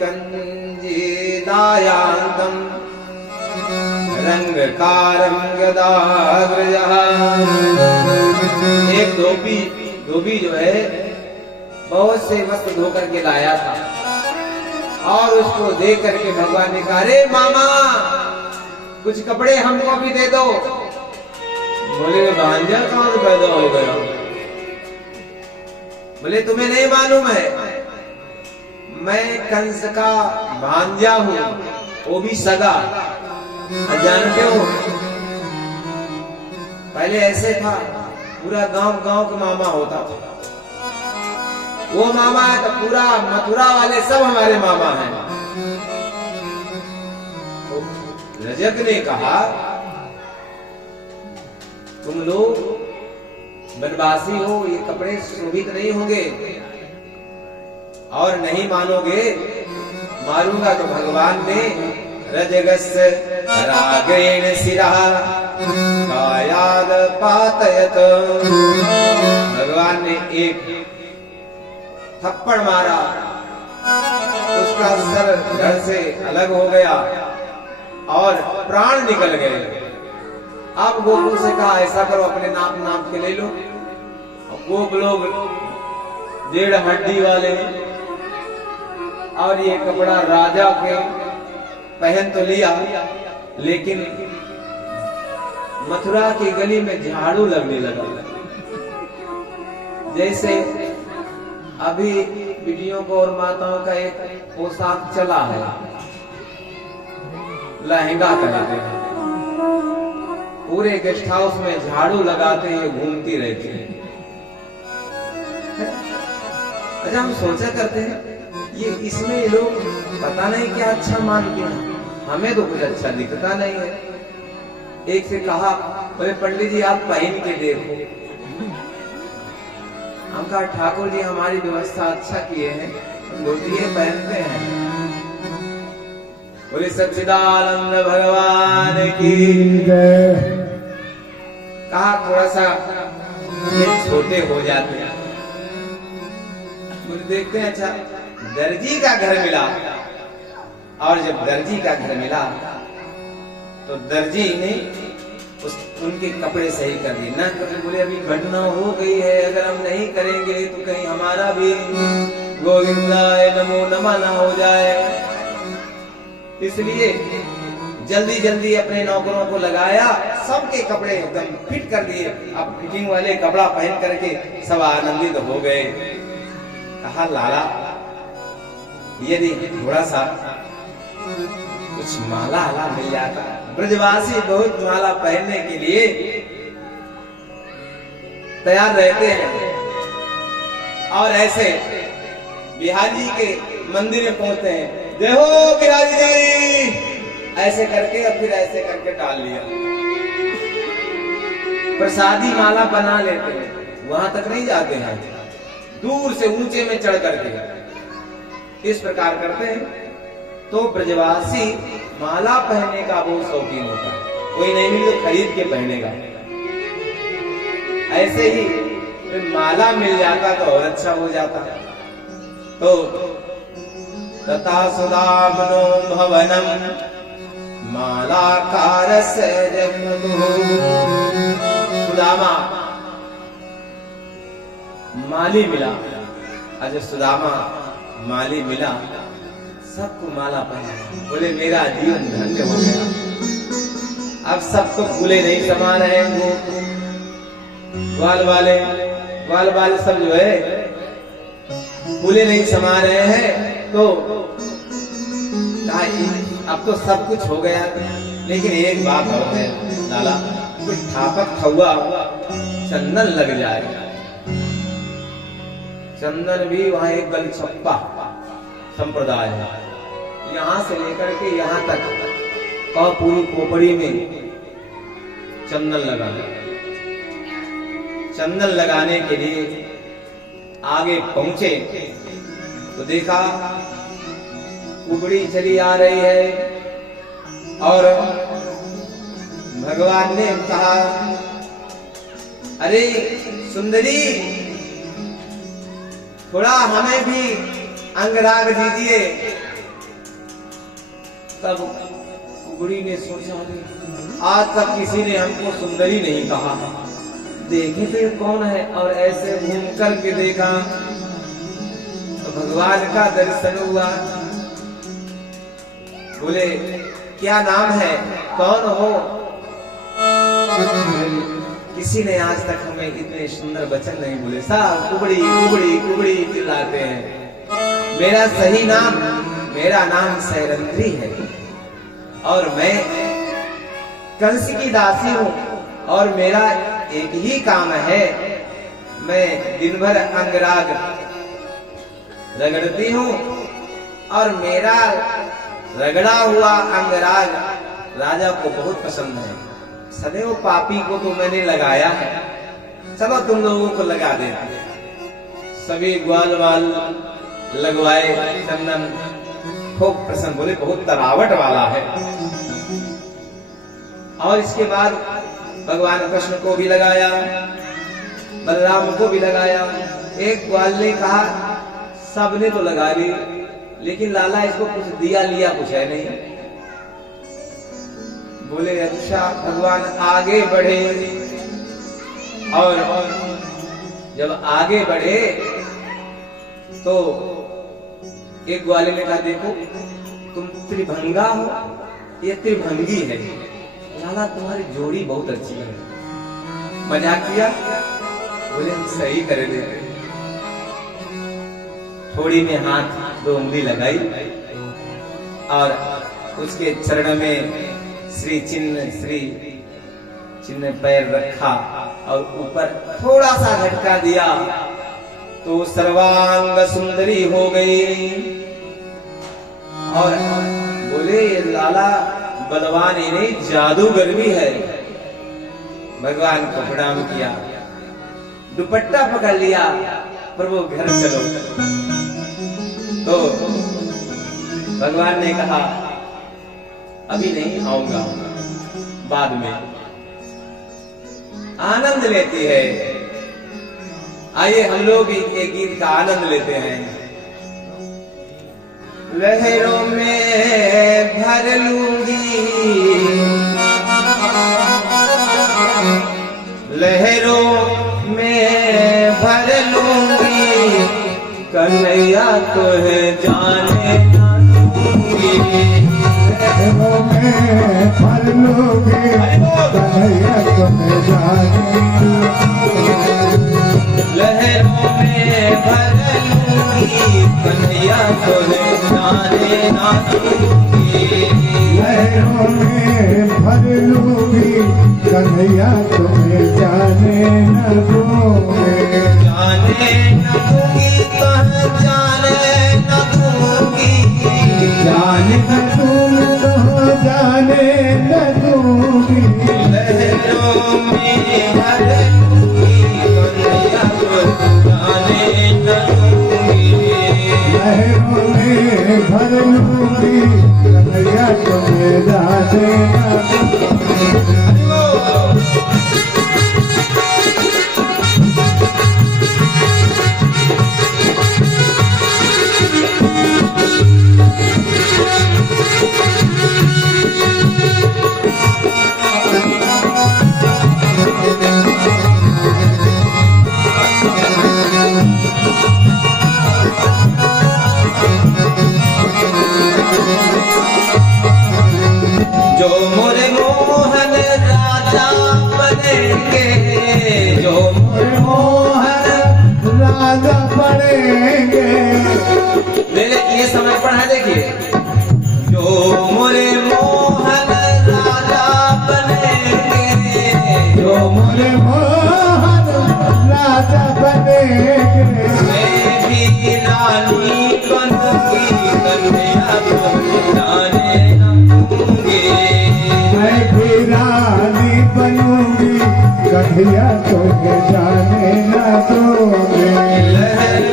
कंजीदायांतम रंग कारम गदाग्रजः। एक धोबी जो है बहुत से वस्त्र धो करके लाया था और उसको देख करके भगवान ने कहा, अरे मामा कुछ कपड़े हमको भी दे दो। बोले भांजा कहां से पैदा हो गया? बोले तुम्हें नहीं मालूम है, मैं कंस का भांजा हूं, वो भी सगा। जानते हो पहले ऐसे था, पूरा गांव का मामा होता था। वो मामा है तो पूरा मथुरा वाले सब हमारे मामा हैं। तो रजक ने कहा, तुम लोग वनवासी हो, ये कपड़े शोभित नहीं होंगे और नहीं मानोगे, मारूंगा तो भगवान ने रजगस रागेण सिरा कायाद पातयत। भगवान ने एक थप्पड़ मारा, उसका सर धड़ से अलग हो गया और प्राण निकल गए। अब गोपू से कहा, ऐसा करो अपने नाप के ले लो। गोप लोग 1.5 हड्डी वाले और ये कपड़ा राजा के पहन तो लिया, लेकिन मथुरा की गली में झाड़ू लगने लगा। जैसे अभी बेटियों को और माताओं का एक पोशाक चला है, लहंगा कहते हैं। पूरे गेस्ट हाउस में झाड़ू लगाते हुए घूमती रहती है। अच्छा, हम सोचा करते हैं ये इसमें ये लोग पता नहीं क्या अच्छा मानते हैं, हमें तो कुछ अच्छा दिखता नहीं है। एक से कहा, बोले पंडित जी आप पहन के देखो। हम कहा, ठाकुर जी हमारी व्यवस्था अच्छा किए हैं, धोतिए पहनते हैं। बोले सच्चिदानंद भगवान की जय। कहा थोड़ा सा ये छोटे हो जाते हैं। बोले देखते हैं। अच्छा, दर्जी का घर मिला, और जब दर्जी का घर मिला तो दर्जी ने उनके कपड़े सही कर दिए। ना कभी बोले अभी घटना हो गई है, अगर हम नहीं करेंगे तो कहीं हमारा भी गोविंदाय नमो नमः ना हो जाए। इसलिए जल्दी जल्दी अपने नौकरों को लगाया, सबके कपड़े एकदम फिट कर दिए। अब फिटिंग वाले कपड़ा पहन करके सब आनंदित हो गए। कहा, लाला यदि थोड़ा सा कुछ माला आला मिल जाता। ब्रजवासी बहुत माला पहनने के लिए तैयार रहते हैं, और ऐसे बिहारी के मंदिर में पहुंचते हैं, जय हो बिहारी जी, ऐसे करके और फिर ऐसे करके डाल लिया। प्रसादी माला बना लेते हैं, वहां तक नहीं जाते हैं, दूर से ऊंचे में चढ़ करके इस प्रकार करते हैं। तो ब्रजवासी माला पहनने का बहुत शौकीन होता है, कोई नहीं मिले तो खरीद के पहनेगा। ऐसे ही माला मिल जाता तो और अच्छा हो जाता। तो तथा सुदामनो भवनम मालाकारस्य जग्मुः। सुदामा माली मिला, आज सुदामा माली मिला, सबको माला पहना। बोले मेरा जीवन धन्य हो गया। अब सब तो फूले नहीं समा रहे हैं, ग्वाल वाले सब जो है फूले नहीं समा रहे हैं। तो अब तो सब कुछ हो गया, लेकिन एक बात और है लाला, कोई थापक हुआ चंदन लग जाएगा। चंदन भी वहां एक गलछप्पा संप्रदाय है, यहां से लेकर के यहां तक और पूरी खोपड़ी में चंदन लगाना। चंदन लगाने के लिए आगे पहुंचे तो देखा कुबड़ी चली आ रही है और भगवान ने कहा, अरे सुंदरी, थोड़ा हमें भी अंगराग दीजिए। तब कुबड़ी ने सोचा, आज तक किसी ने हमको सुंदरी नहीं कहा, देखे तो ये कौन है। और ऐसे घूम करके देखा तो भगवान का दर्शन हुआ। बोले, क्या नाम है, कौन हो? किसी ने आज तक हमें इतने सुंदर वचन नहीं बोले। सब कुबड़ी कुबड़ी कुबड़ी चिल्लाते हैं। मेरा सही नाम, मेरा नाम सैरंध्री है और मैं कंस की दासी हूँ और मेरा एक ही काम है, मैं दिन भर अंगराग रगड़ती हूँ और मेरा रगड़ा हुआ अंगराग राजा को बहुत पसंद है। सदैव पापी को तो मैंने लगाया है, चलो तुम लोगों को लगा देते। सभी ग्वाल वाल लगवाए चंदन, खूब प्रसन्न, बोले बहुत तरावट वाला है। और इसके बाद भगवान कृष्ण को भी लगाया, बलराम को भी लगाया। एक ग्वाल ने कहा, सबने तो लगा ली, लेकिन लाला इसको कुछ दिया लिया कुछ है नहीं। बोले, अच्छा। भगवान आगे बढ़े और जब आगे बढ़े तो एक ग्वाले ने कहा, देखो तुम त्रिभंगा हो, ये त्रिभंगी है, लाला तुम्हारी जोड़ी बहुत अच्छी है। मजाक किया। बोले, हम सही कर देते। थोड़ी में हाथ 2 उंगली लगाई और उसके चरण में श्री चिन्ह पैर रखा और ऊपर थोड़ा सा झटका दिया तो सर्वांग सुंदरी हो गई। और बोले, लाला बलवान ही नहीं, जादूगर भी है। भगवान को प्रणाम किया, दुपट्टा पकड़ लिया, प्रभु घर चलो। तो भगवान ने कहा, अभी नहीं आऊंगा, बाद में। आनंद लेती है। आइए हम लोग एक गीत का आनंद लेते हैं। लहरों में भर लूंगी, लहरों में भर लूंगी, कन्हैया तो है जाने ना दूंगी। लहरों में भर लूंगी, कन्हैया तो है जाने ना दूंगी। लहरों में भर लूंगी, कन्हैया तो है जाने ना दूंगी। लहरों में भर लूंगी, कन्हैया तुम्हें जाने न दूंगी। जाने न दूंगी तो जाने न दूंगी, जाने न तुम तो जाने न दूंगी। लहरों में भर लूंगी, कन्हैया तो जाने न दूंगी। लहरों में भर लूंगी, कन्हैया तुम्हें जाने न दूंगी। जो मोरे मोहन राजा बनेंगे, जो मोरे मोहन राजा बनेंगे। ये समझ पड़ा है, देखिए। जो मोरे मोहन राजा बनेंगे, जो मोरे मोहन राजा बनेंगे। मैं भी रानी बनूंगी, कन्हैया तो जाने न दूंगी। मैं भी रानी बनूंगी, कन्हैया तुम्हें जाने न दूंगी। लहरों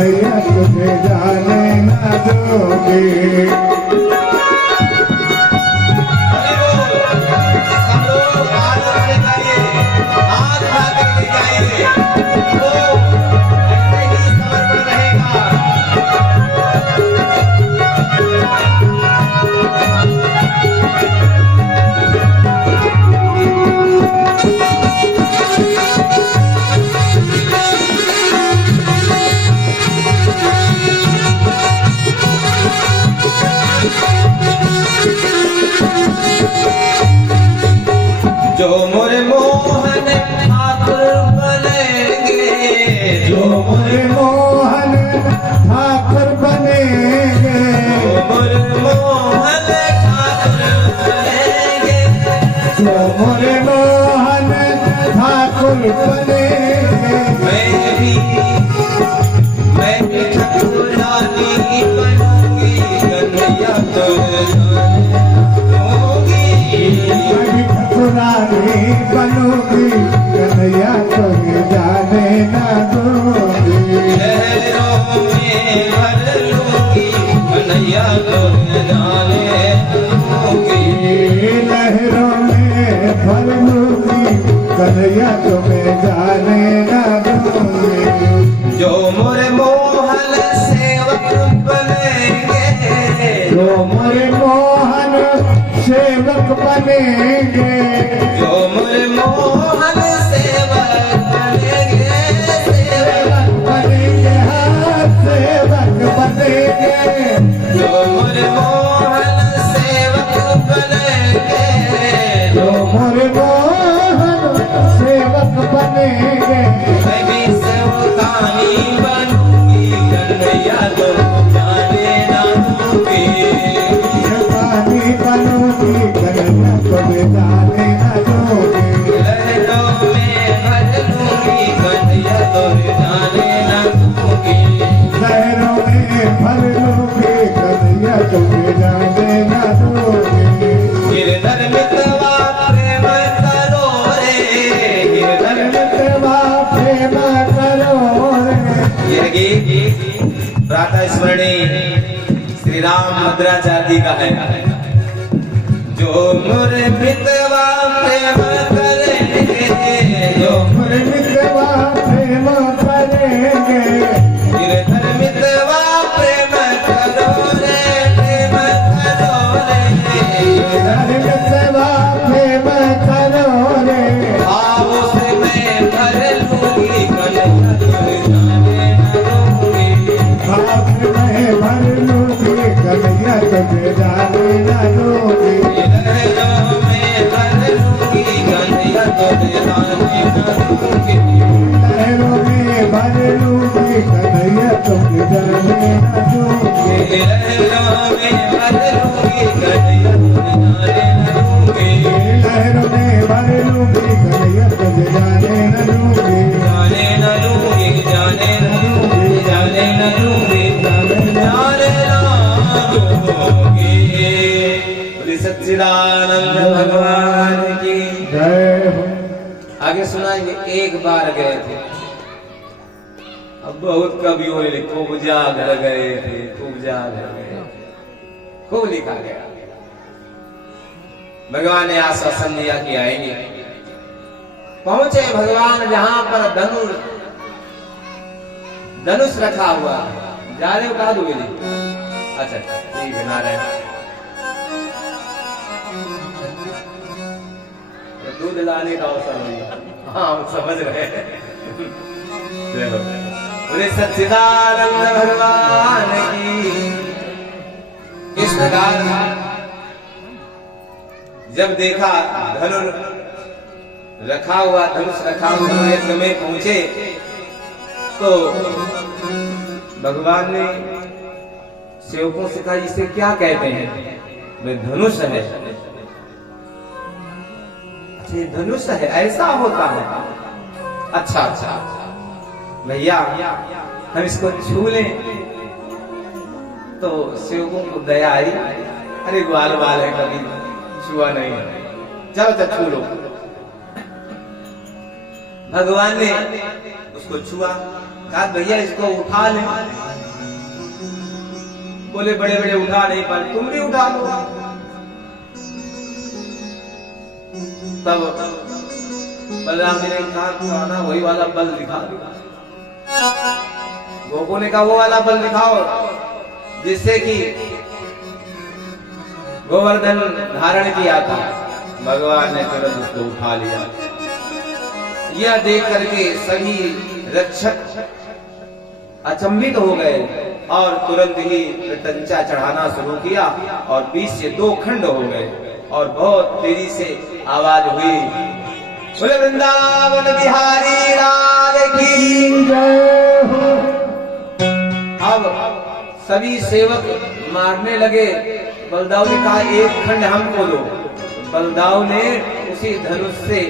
कन्हैया तुझे जाने न दोगे। जो मोरे मोहन ठाकुर बनेंगे, जो मोरे मोहन ठाकुर बनेंगे, जो मोरे मोहन ठाकुर बनेंगे, जो मोरे मोहन ठाकुर बनेंगे। मैं भी ठाकुरानी बनूंगी, कन्हैया ठाकुरानी बनूंगी, कन्हैया तुझे जाने न दूंगी। लहरों में भर लूंगी, कन्हैया तुझे जाने दूंगी। लहरों में भर लूंगी, कन्हैया तुम्हें जाने न दूंगी। जो मोरे मोहन सेवक बनेंगे, जो मोरे मोहन सेवक बनेंगे, जो मोरे मोहन सेवक बनेंगे, सेवक बनेंगे, हाँ सेवक बनेंगे। जो मोरे मोहन सेवक बनेंगे, जो मोरे मोहन सेवक बनेंगे। मैं भी सेवकानी बनूंगी, कन्हैया तो जाने ना दूंगी। सेवकानी बनूंगी, कन्हैया तुम्हें जाने न दूंगी। लहरों में भर लूंगी, कन्हैया तो जाने ना दूंगी। लहरों में भर लूंगी, कन्हैया तुम्हें जाने न दूंगी। गिरधर मितवा प्रेम करो रे, गिरधर मितवा प्रेम करो रे। यह गीत प्रातः स्मरणीय श्री राम भद्राचार्य का है। जो मोरे मितवा प्रेम करेंगे, जो मोरे मितवा प्रेम करेंगे, गिरधर मितवा प्रेम करो रे, प्रेम करो रे। गिरधर मितवा प्रेम करो रे। भावों से मैं भर लूंगी, कन्हैया तुझे जाने न दूंगी। भाव में भर लूंगी, कन्हैया तुझे जाने न दूंगी। लहरों में भर लूंगी, कन्हैया तुझे जाने न दूंगी। लहरों में भर लूंगी, कन्हैया तुझे जाने न दूंगी। लहरों में भर लूंगी, कन्हैया तुझे जाने न दूंगी। लहरों में भर लूंगी, कन्हैया तुझे जाने न दूंगी। जाने न दूंगी, जाने न दूंगी, जाने न दूंगी, जाने न दूंगी। बोले सच्चिदानंद भगवान की जय हो। आगे सुनाएंगे। एक बार गए थे, अब बहुत कवियों ने खूब जागर गए थे, खूब जागर गए, खूब लिखा गया। भगवान ने आश्वासन दिया कि आएंगे। पहुंचे भगवान जहां पर धनुष रखा हुआ। जा रहे हो कहा दोगे जी? अच्छा ठीक है, नारायण। दूध लाने का अवसर हो गया। हाँ हम समझ रहे हैं। बोले सच्चिदानंद भगवान की। इस प्रकार जब देखा रखा हुआ धनुष रखा हुआ यज्ञ में पहुंचे तो भगवान ने सेवकों से कहा इसे क्या कहते हैं? वे धनुष है। ये धनुष है, ऐसा होता है। अच्छा अच्छा भैया हम इसको छू लें। तो सेवकों को दया आई, अरे ग्वाल बाल है, कभी छुआ नहीं है, चलो तो छू लो। भगवान ने इसको छुआ, कहा भैया इसको उठा ले। बोले बड़े बड़े उठा नहीं पाए, तुम भी उठा लो। तब बलराम जी ने कहा ना वही वाला बल दिखा दो। गोपो ने कहा वो वाला बल दिखाओ जिससे कि गोवर्धन धारण किया था। भगवान ने तुरंत उसको उठा लिया। यह देख करके सभी रक्षक अचंभित हो गए और तुरंत ही टंचा चढ़ाना शुरू किया और बीच से 2 खंड हो गए और बहुत तेजी से आवाज हुई, बोले वृंदावन बिहारी लाल की जय हो। अब सभी सेवक मारने लगे। बलदाऊ ने कहा 1 खंड हमको दो। बलदाऊ ने उसी धनुष से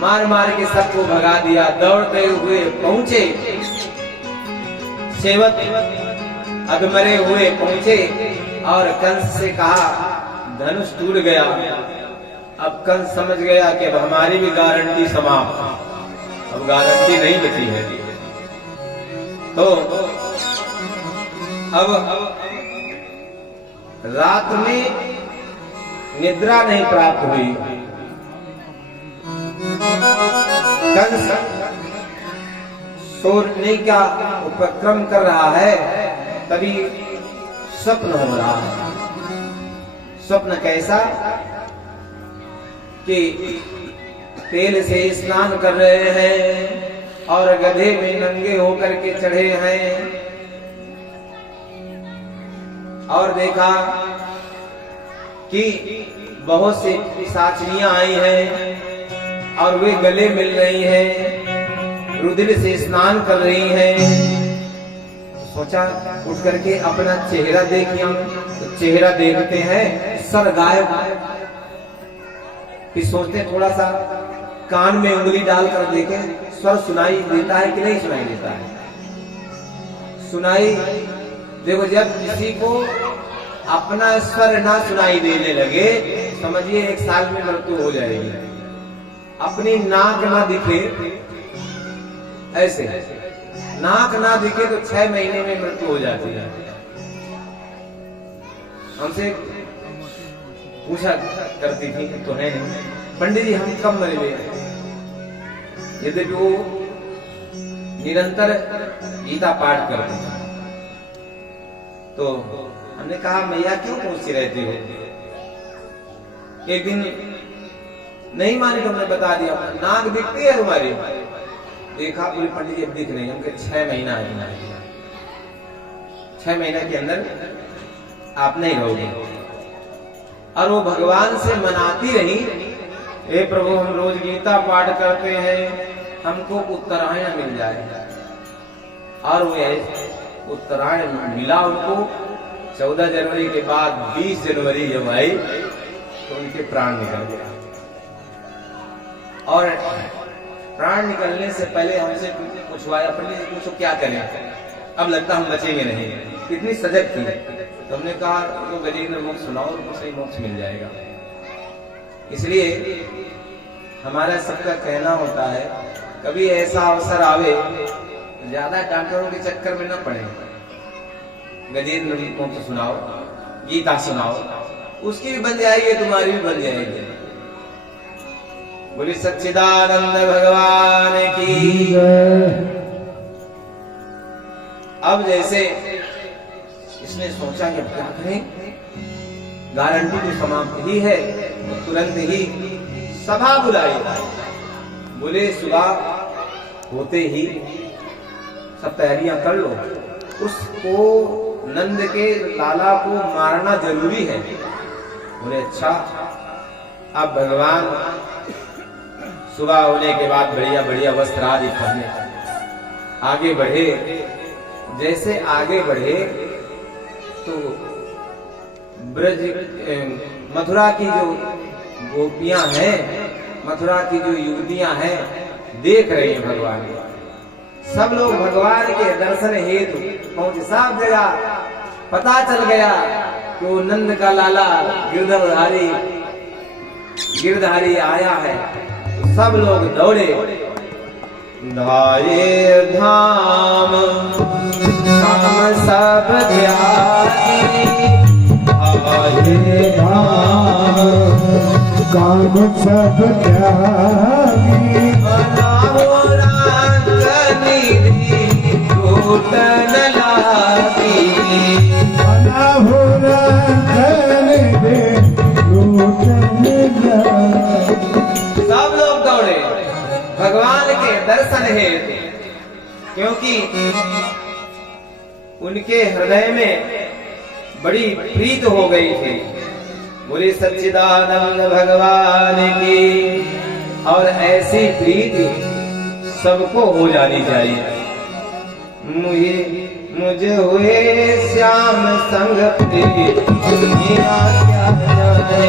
मार मार के सबको भगा दिया। दौड़ते हुए पहुंचे, सेवक अधमरे हुए पहुंचे और कंस से कहा धनुष टूट गया। अब कंस समझ गया कि अब हमारी भी गारंटी समाप्त, अब गारंटी नहीं बची है। तो अब रात में निद्रा नहीं प्राप्त हुई। कंस सोने का उपक्रम कर रहा है, तभी स्वप्न हो रहा है। स्वप्न कैसा कि तेल से स्नान कर रहे हैं और गधे में नंगे होकर के चढ़े हैं और देखा कि बहुत सी पिशाचिनियां आई हैं और वे गले मिल रही हैं, रुधिर से स्नान कर रही हैं। सोचा उठ करके अपना चेहरा देखिए, तो चेहरा देखते हैं सर गायब। फिर सोचते थोड़ा सा कान में उंगली डालकर देखें स्वर सुनाई देता है कि नहीं सुनाई देता है। सुनाई देखो, जब किसी को अपना स्वर ना सुनाई देने लगे समझिए 1 साल में मृत्यु हो जाएगी। अपनी नाक ना दिखे, ऐसे नाक ना दिखे तो 6 महीने में मृत्यु हो जाती है। हमसे पूछा करती थी तो है नहीं, पंडित जी हम कब मरे? यदि वो निरंतर गीता पाठ करते थे तो हमने कहा मैया क्यों पूछती रहती हो? एक दिन नहीं मानी तो हमने बता दिया, नाक दिखती है तुम्हारी? देखा पूरी पंडित जी अब दिख रही है। हमके 6 महीना है, 6 महीने के अंदर आप नहीं रहोगे। और वो भगवान से मनाती रही, हे प्रभु हम रोज गीता पाठ करते हैं, हमको उत्तरायण मिल जाए। और वो उत्तरायण मिला उनको। 14 जनवरी के बाद 20 जनवरी जब आई तो उनके प्राण निकल गए। और प्राण निकलने से पहले हमसे पूछवाया, अपने पूछो क्या करें, अब लगता हम बचेंगे नहीं। कितनी सजग थी। तो हमने कहा तो गजेंद्र मोक्ष सुनाओ, उनको सही मोक्ष मिल जाएगा। इसलिए हमारा सबका कहना होता है कभी ऐसा अवसर आवे, ज्यादा डॉक्टरों के चक्कर में न पड़े, गजेंद्र मोक्ष सुनाओ, गीता सुनाओ, उसकी भी बन जाएगी, तुम्हारी भी बन जाएगी। बोली सच्चिदानंद भगवान की। अब जैसे इसने सोचा कि क्या करें, गारंटी तो समाप्त ही है, तो तुरंत ही सभा बुलाई। बोले सुबह होते ही सब तैयारियां कर लो, उसको नंद के लाला को मारना जरूरी है। बोले अच्छा। अब भगवान सुबह होने के बाद बढ़िया बढ़िया वस्त्र आदि पहने आगे बढ़े। जैसे आगे बढ़े तो ब्रज मथुरा की जो गोपियां हैं, मथुरा की जो युवतियां हैं, देख रही हैं भगवान को। सब लोग भगवान के दर्शन हेतु पहुंचे। सब जगह पता चल गया कि वो नंद का लाला गिरधारी आया है। तो सब लोग दौड़े धाये धाम धाम सब त्यागी, धाये धाम काम सब त्यागी, बनाओ रांगनी टूटन लागी, बनाओ रांगनी टूटन लागी। सब लोग दौड़े भगवान के दर्शन हेतु, क्योंकि उनके हृदय में बड़ी प्रीत हो गई थी। बोले सच्चिदानंद भगवान की। और ऐसी प्रीति सबको हो जानी चाहिए। मुझे हुए श्याम संग प्रीत, दुनिया क्या जाने,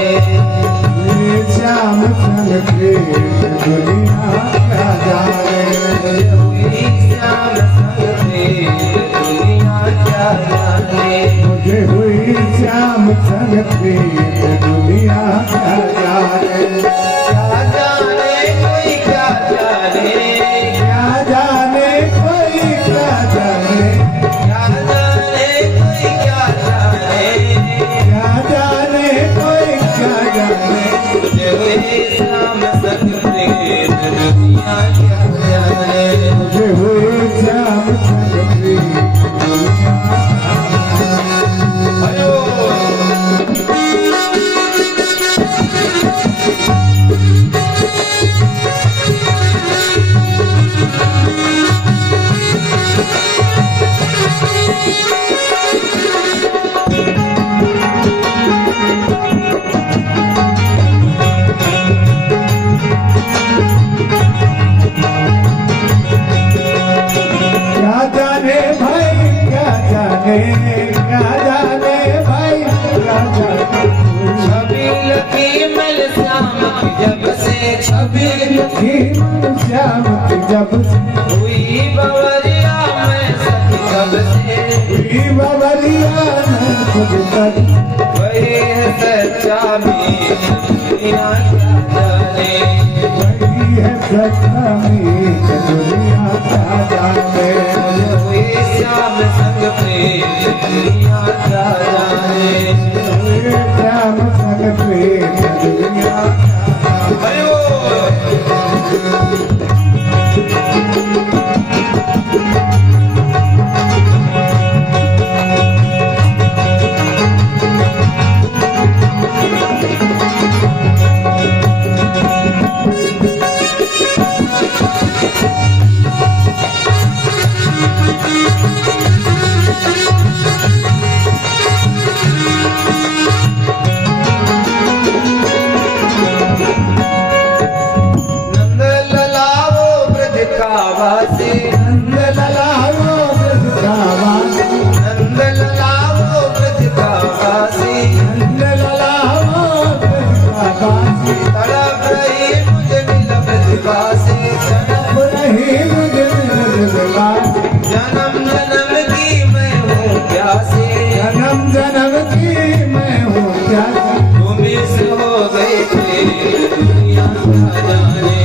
श्याम संग प्रीत दुनिया क्या जाने, मुझे हुई श्याम संग प्रीत दुनिया क्या जाने, मुझे हुई श्याम संग प्रीत दुनिया क्या जाने, क्या जाने कोई क्या जाने, क्या जाने कोई क्या जाने, क्या जाने कोई क्या जाने, क्या जाने कोई क्या जाने, मुझे हुई श्याम संग प्रीत दुनिया क्या जाने, मुझे हुई श्याम संग प्रीत दुनिया हरिओम। क्या जाने भाई क्या जाने, क्या जाने भाई क्या जाने, छवि लगी मल श्याम की जब से, छवि लगी मन श्याम की जब से, हुई बवरिया मैं सखी कब से, हुई बवरिया मैं खुद तक, वही है सच्चा मीत दुनिया क्या जाने, वही है सच्चा मीत दुनिया क्या जाने, मुझे हुई श्याम संग प्रीत दुनिया क्या जाने, हुई श्याम संग प्रीत दुनिया क्या जाने। हरिओम। नंद ललाओ ब्रज का वासी, नंद ललाओ ब्रज का वासी, नंद ललाओ ब्रज का वासी, नंद ललाओ ब्रज का वासी, तड़प रही मुझे मिल ब्रजवासी, तड़प रही मुझे ब्रजवासी, जन्म जन्म की मैं हूँ प्यासी, जन्म जन्म की मैं हूँ प्यासी, तुम्ही से हो गई प्रीत दुनिया क्या जाने,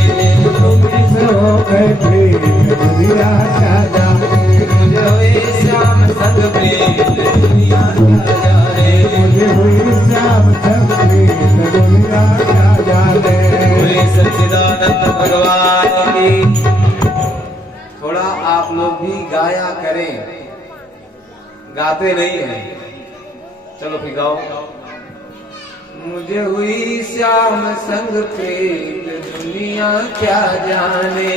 तुम्ही से हो गए प्रीत दुनिया क्या जाने, मुझे हुई श्याम संग प्रीत दुनिया क्या जाने, मुझे हुई श्याम संग प्रीत दुनिया क्या जाने। बोले सच्चिदानंद भगवान की। थोड़ा आप लोग भी गाया करें, गाते नहीं हैं, चलो फिर गाओ। मुझे हुई श्याम संग प्रीत दुनिया क्या जाने,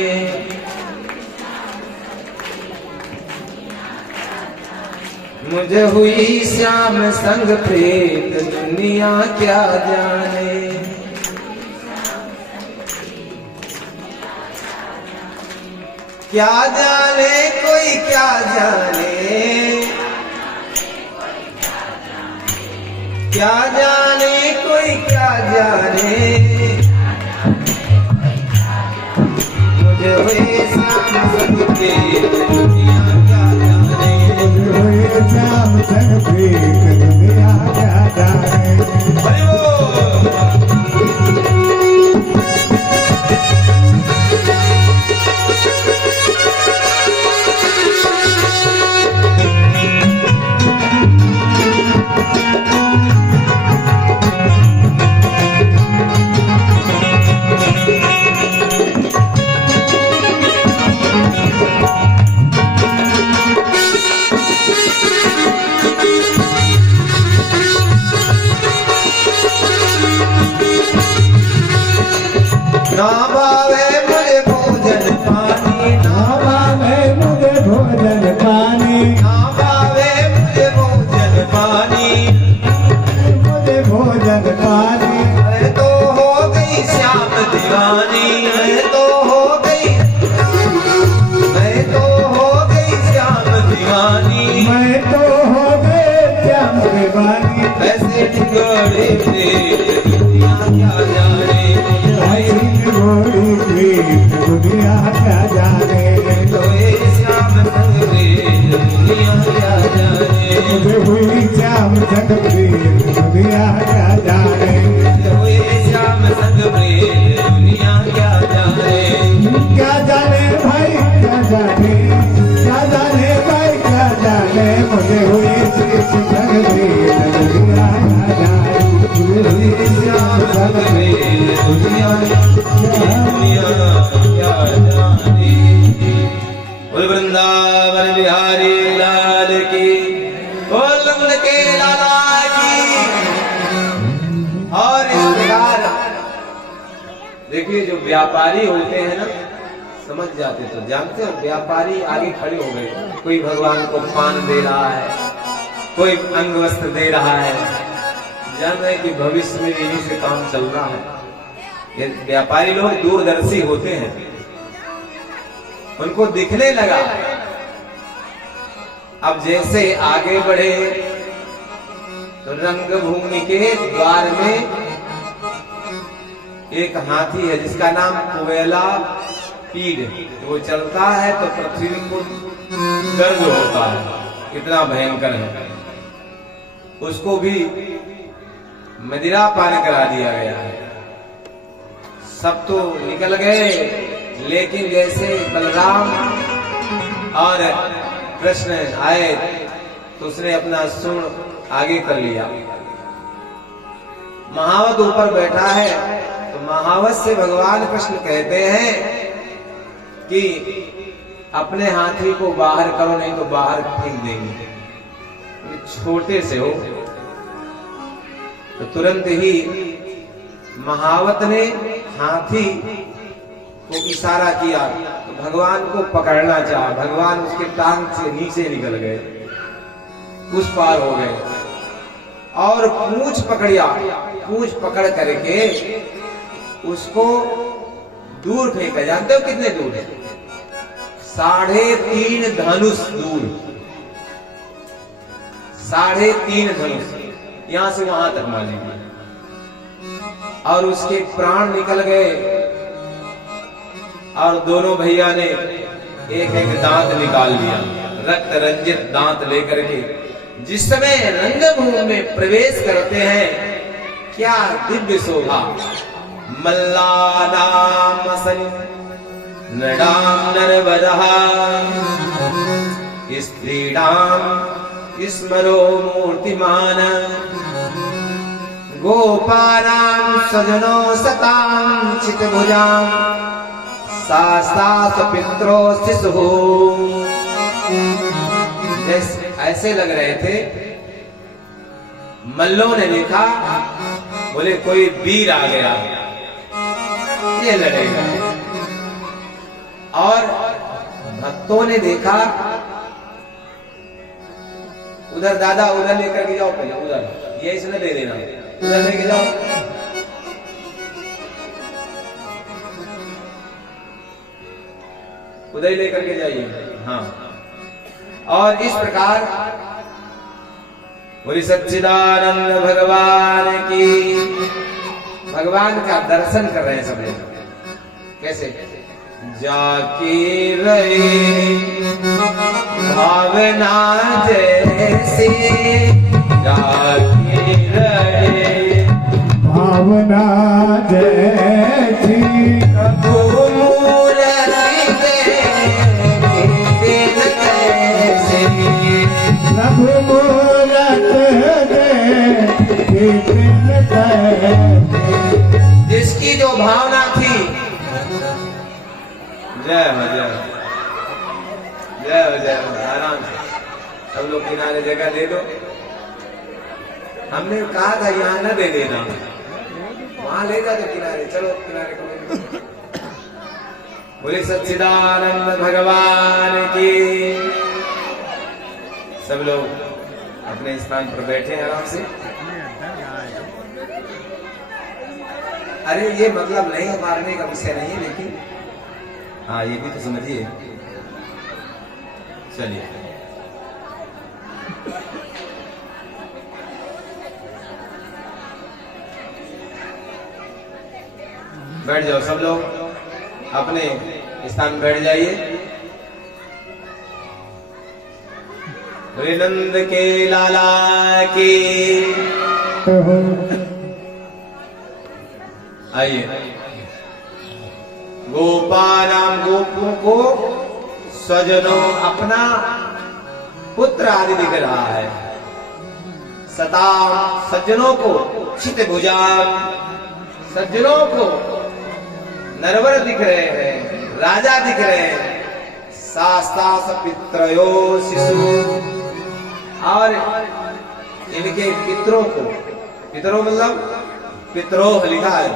मुझे हुई श्याम संग प्रीत दुनिया क्या जाने, क्या जाने कोई क्या जाने, क्या जाने कोई क्या जाने, मुझे हुई श्याम संग प्रीत दुनिया क्या जाने, मुझे हुई श्याम संग प्रीत दुनिया क्या जाने। हरिओम। भोजन पानी, ना भावे मुझे भोजन पानी, मुझे भोजन पानी। मैं तो हो गई श्याम दीवानी, मैं तो हो गई, मैं तो हो गई श्याम दीवानी, मैं तो हो गए श्याम दीवानी। ऐसे ठिकाने पे दुनिया क्या जाने, ऐसी गोरी प्रीत दुनिया क्या जाने। तो ये श्याम संग में दुनिया क्या जाने, मुझे हुई श्याम संग प्रीत दुनिया क्या जाने। तो ये श्याम संग में दुनिया क्या जाने। क्या जाने भाई क्या जाने, क्या जाने भाई क्या जाने। मुझे हुई प्रीत संग प्रीत दुनिया क्या जाने। मुझे हुई श्याम संग प्रीत दुनिया दुनिया क्या जाने। बोल वृंदावन बिहारी लाल की, बोल नंद के लाला की। और इस प्रकार देखिए, जो व्यापारी होते हैं ना, समझ जाते तो जानते हो, व्यापारी आगे खड़े हो गए। कोई भगवान को पान दे रहा है, कोई अंग वस्त्र दे रहा है, जान रहे कि भविष्य में इन्हीं से काम चल रहा है। ये व्यापारी लोग दूरदर्शी होते हैं, उनको दिखने लगा। अब जैसे आगे बढ़े तो रंगभूमि के द्वार में एक हाथी है जिसका नाम कुवेला पीड़। वो चलता है तो पृथ्वी को दर्द होता है, कितना भयंकर है। उसको भी मदिरा पान करा दिया गया है। सब तो निकल गए, लेकिन जैसे बलराम और कृष्ण आए तो उसने अपना सूंड आगे कर लिया। महावत ऊपर बैठा है, तो महावत से भगवान कृष्ण कहते हैं कि अपने हाथी को बाहर करो, नहीं तो बाहर फेंक देंगे। छोटे से हो तो तुरंत ही महावत ने हाथी को इशारा किया तो भगवान को पकड़ना चाहा। भगवान उसके टांग से नीचे निकल गए, उस पार हो गए और पूंछ पकड़िया। पूंछ पकड़ करके उसको दूर फेंका। जानते हो कितने दूर है? 3.5 धनुष दूर। 3.5 धनुष, यहां से वहां तक मान लीजिए। और उसके प्राण निकल गए और दोनों भैया ने एक एक दांत निकाल लिया, रक्त रंजित दांत लेकर के। जिस समय रंगभूमि में प्रवेश करते हैं, क्या दिव्य शोभा। मल्लानाम नृणाम नरवरः स्त्रीणाम स्मरो मूर्तिमान गोपानां स्वजनो सतां चितभुजां सास्तास पित्रो शिशु। ऐसे लग रहे थे। मल्लों ने देखा, बोले कोई वीर आ गया, ये लड़ेगा। और भक्तों ने देखा, उधर दादा उधर लेकर के जाओ, पहले उधर, ये इसने दे देना, उधर लेके जाओ। उधर लेकर के जाइए। हाँ, और इस प्रकार बोली सच्चिदानंद भगवान की। भगवान का दर्शन कर रहे हैं सब लोग। कैसे? जाकी रहे भावना जैसी, जाकी रहे भावना जैसी। प्रभु मूर्ति तेरे दिल कैसे, प्रभु मूरत दिल कैसे। जिसकी जो भावना थी, जय हो जय हो जय हो जय हो। आराम से सब लोग किनारे जगह दे दो। हमने कहा था यहाँ न दे देना, वहां ले जा दो किनारे। चलो किनारे को। बोले सच्चिदानंद भगवान की। सब लोग अपने स्थान पर बैठे हैं आराम से। अरे ये मतलब नहीं है, मारने का विषय नहीं है, लेकिन हाँ ये भी तो समझिए। चलिए बैठ जाओ, सब लोग अपने स्थान में बैठ जाइए। नंद के लाला की आइए। गोपानाम गोपों को स्वजनों अपना पुत्र आदि दिख रहा है। सता सज्जनों को चित भुजान, सज्जनों को नरवर दिख रहे हैं, राजा दिख रहे हैं। शास्ता पित्रयो शिशु, और इनके पितरों को, पितरों मतलब पितरों लिखा है,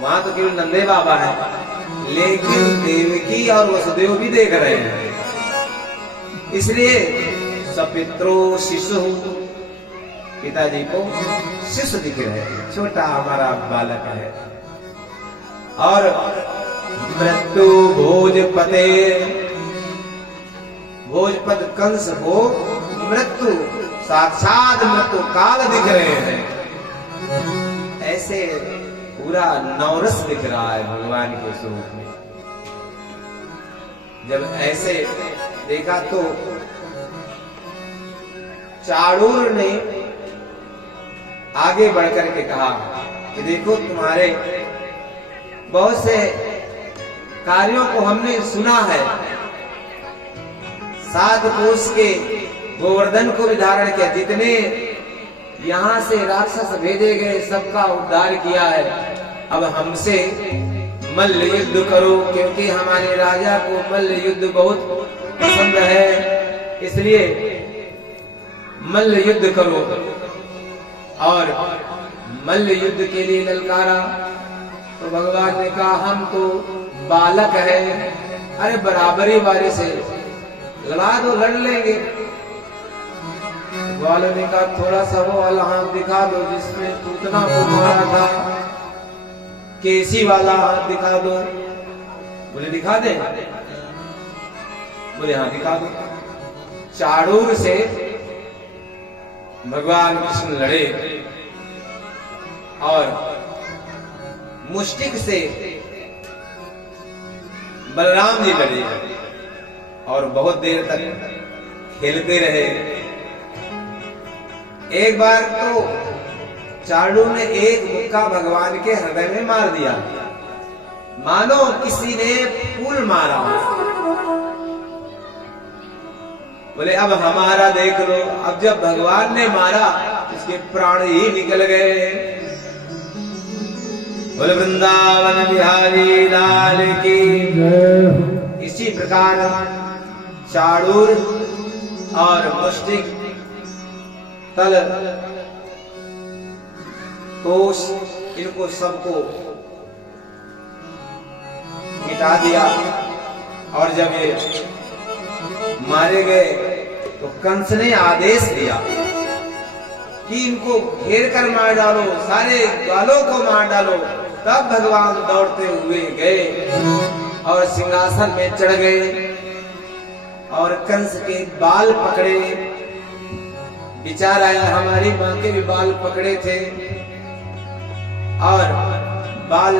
वहां तो केवल नंदे बाबा है, लेकिन देवकी और वसुदेव भी देख रहे हैं। इसलिए सपित्रो शिशु, पिताजी को शिशु दिख रहे हैं, छोटा हमारा बालक है। और मृत्यु भोजपते, भोजपद कंस को मृत्यु, साक्षात मृत्यु काल दिख रहे हैं। ऐसे पूरा नवरस दिख रहा है भगवान के स्वरूप में। जब ऐसे देखा तो चाणूर ने आगे बढ़कर के कहा कि देखो तुम्हारे बहुत से कार्यों को हमने सुना है। 7 कोष के गोवर्धन को भी धारण किया, जितने यहाँ से राक्षस भेजे गए सबका उद्धार किया है। अब हमसे मल्ल युद्ध करो, क्योंकि हमारे राजा को मल्ल युद्ध बहुत पसंद है, इसलिए मल्ल युद्ध करो। और मल्ल युद्ध के लिए ललकारा तो भगवान ने कहा हम तो बालक है, अरे बराबरी वाले से लड़ा दो, लड़ लेंगे। ग्वालों ने कहा थोड़ा सा वो वाला हाथ दिखा दो जिसमें पूतना को मारा था, केसी वाला हाथ दिखा दो। बोले दिखा दे? बोले हाँ दिखा दो। चाणूर से भगवान कृष्ण लड़े और मुष्टिक से बलराम जी लड़े और बहुत देर तक खेलते रहे। एक बार तो चाणूर ने एक मुक्का भगवान के हृदय में मार दिया, मानो किसी ने फूल मारा। बोले अब हमारा देख लो। अब जब भगवान ने मारा उसके प्राण ही निकल गए। बोले वृंदावन बिहारी लाल की। इसी प्रकार चाणूर और मुष्टिक, तल, कोष, इनको सबको मिटा दिया। और जब ये मारे गए तो कंस ने आदेश दिया कि इनको घेर कर मार डालो, सारे ग्वालों को मार डालो। तब भगवान दौड़ते हुए गए और सिंहासन में चढ़ गए और कंस के बाल पकड़े। विचार आया हमारी माँ के भी बाल पकड़े थे और बाल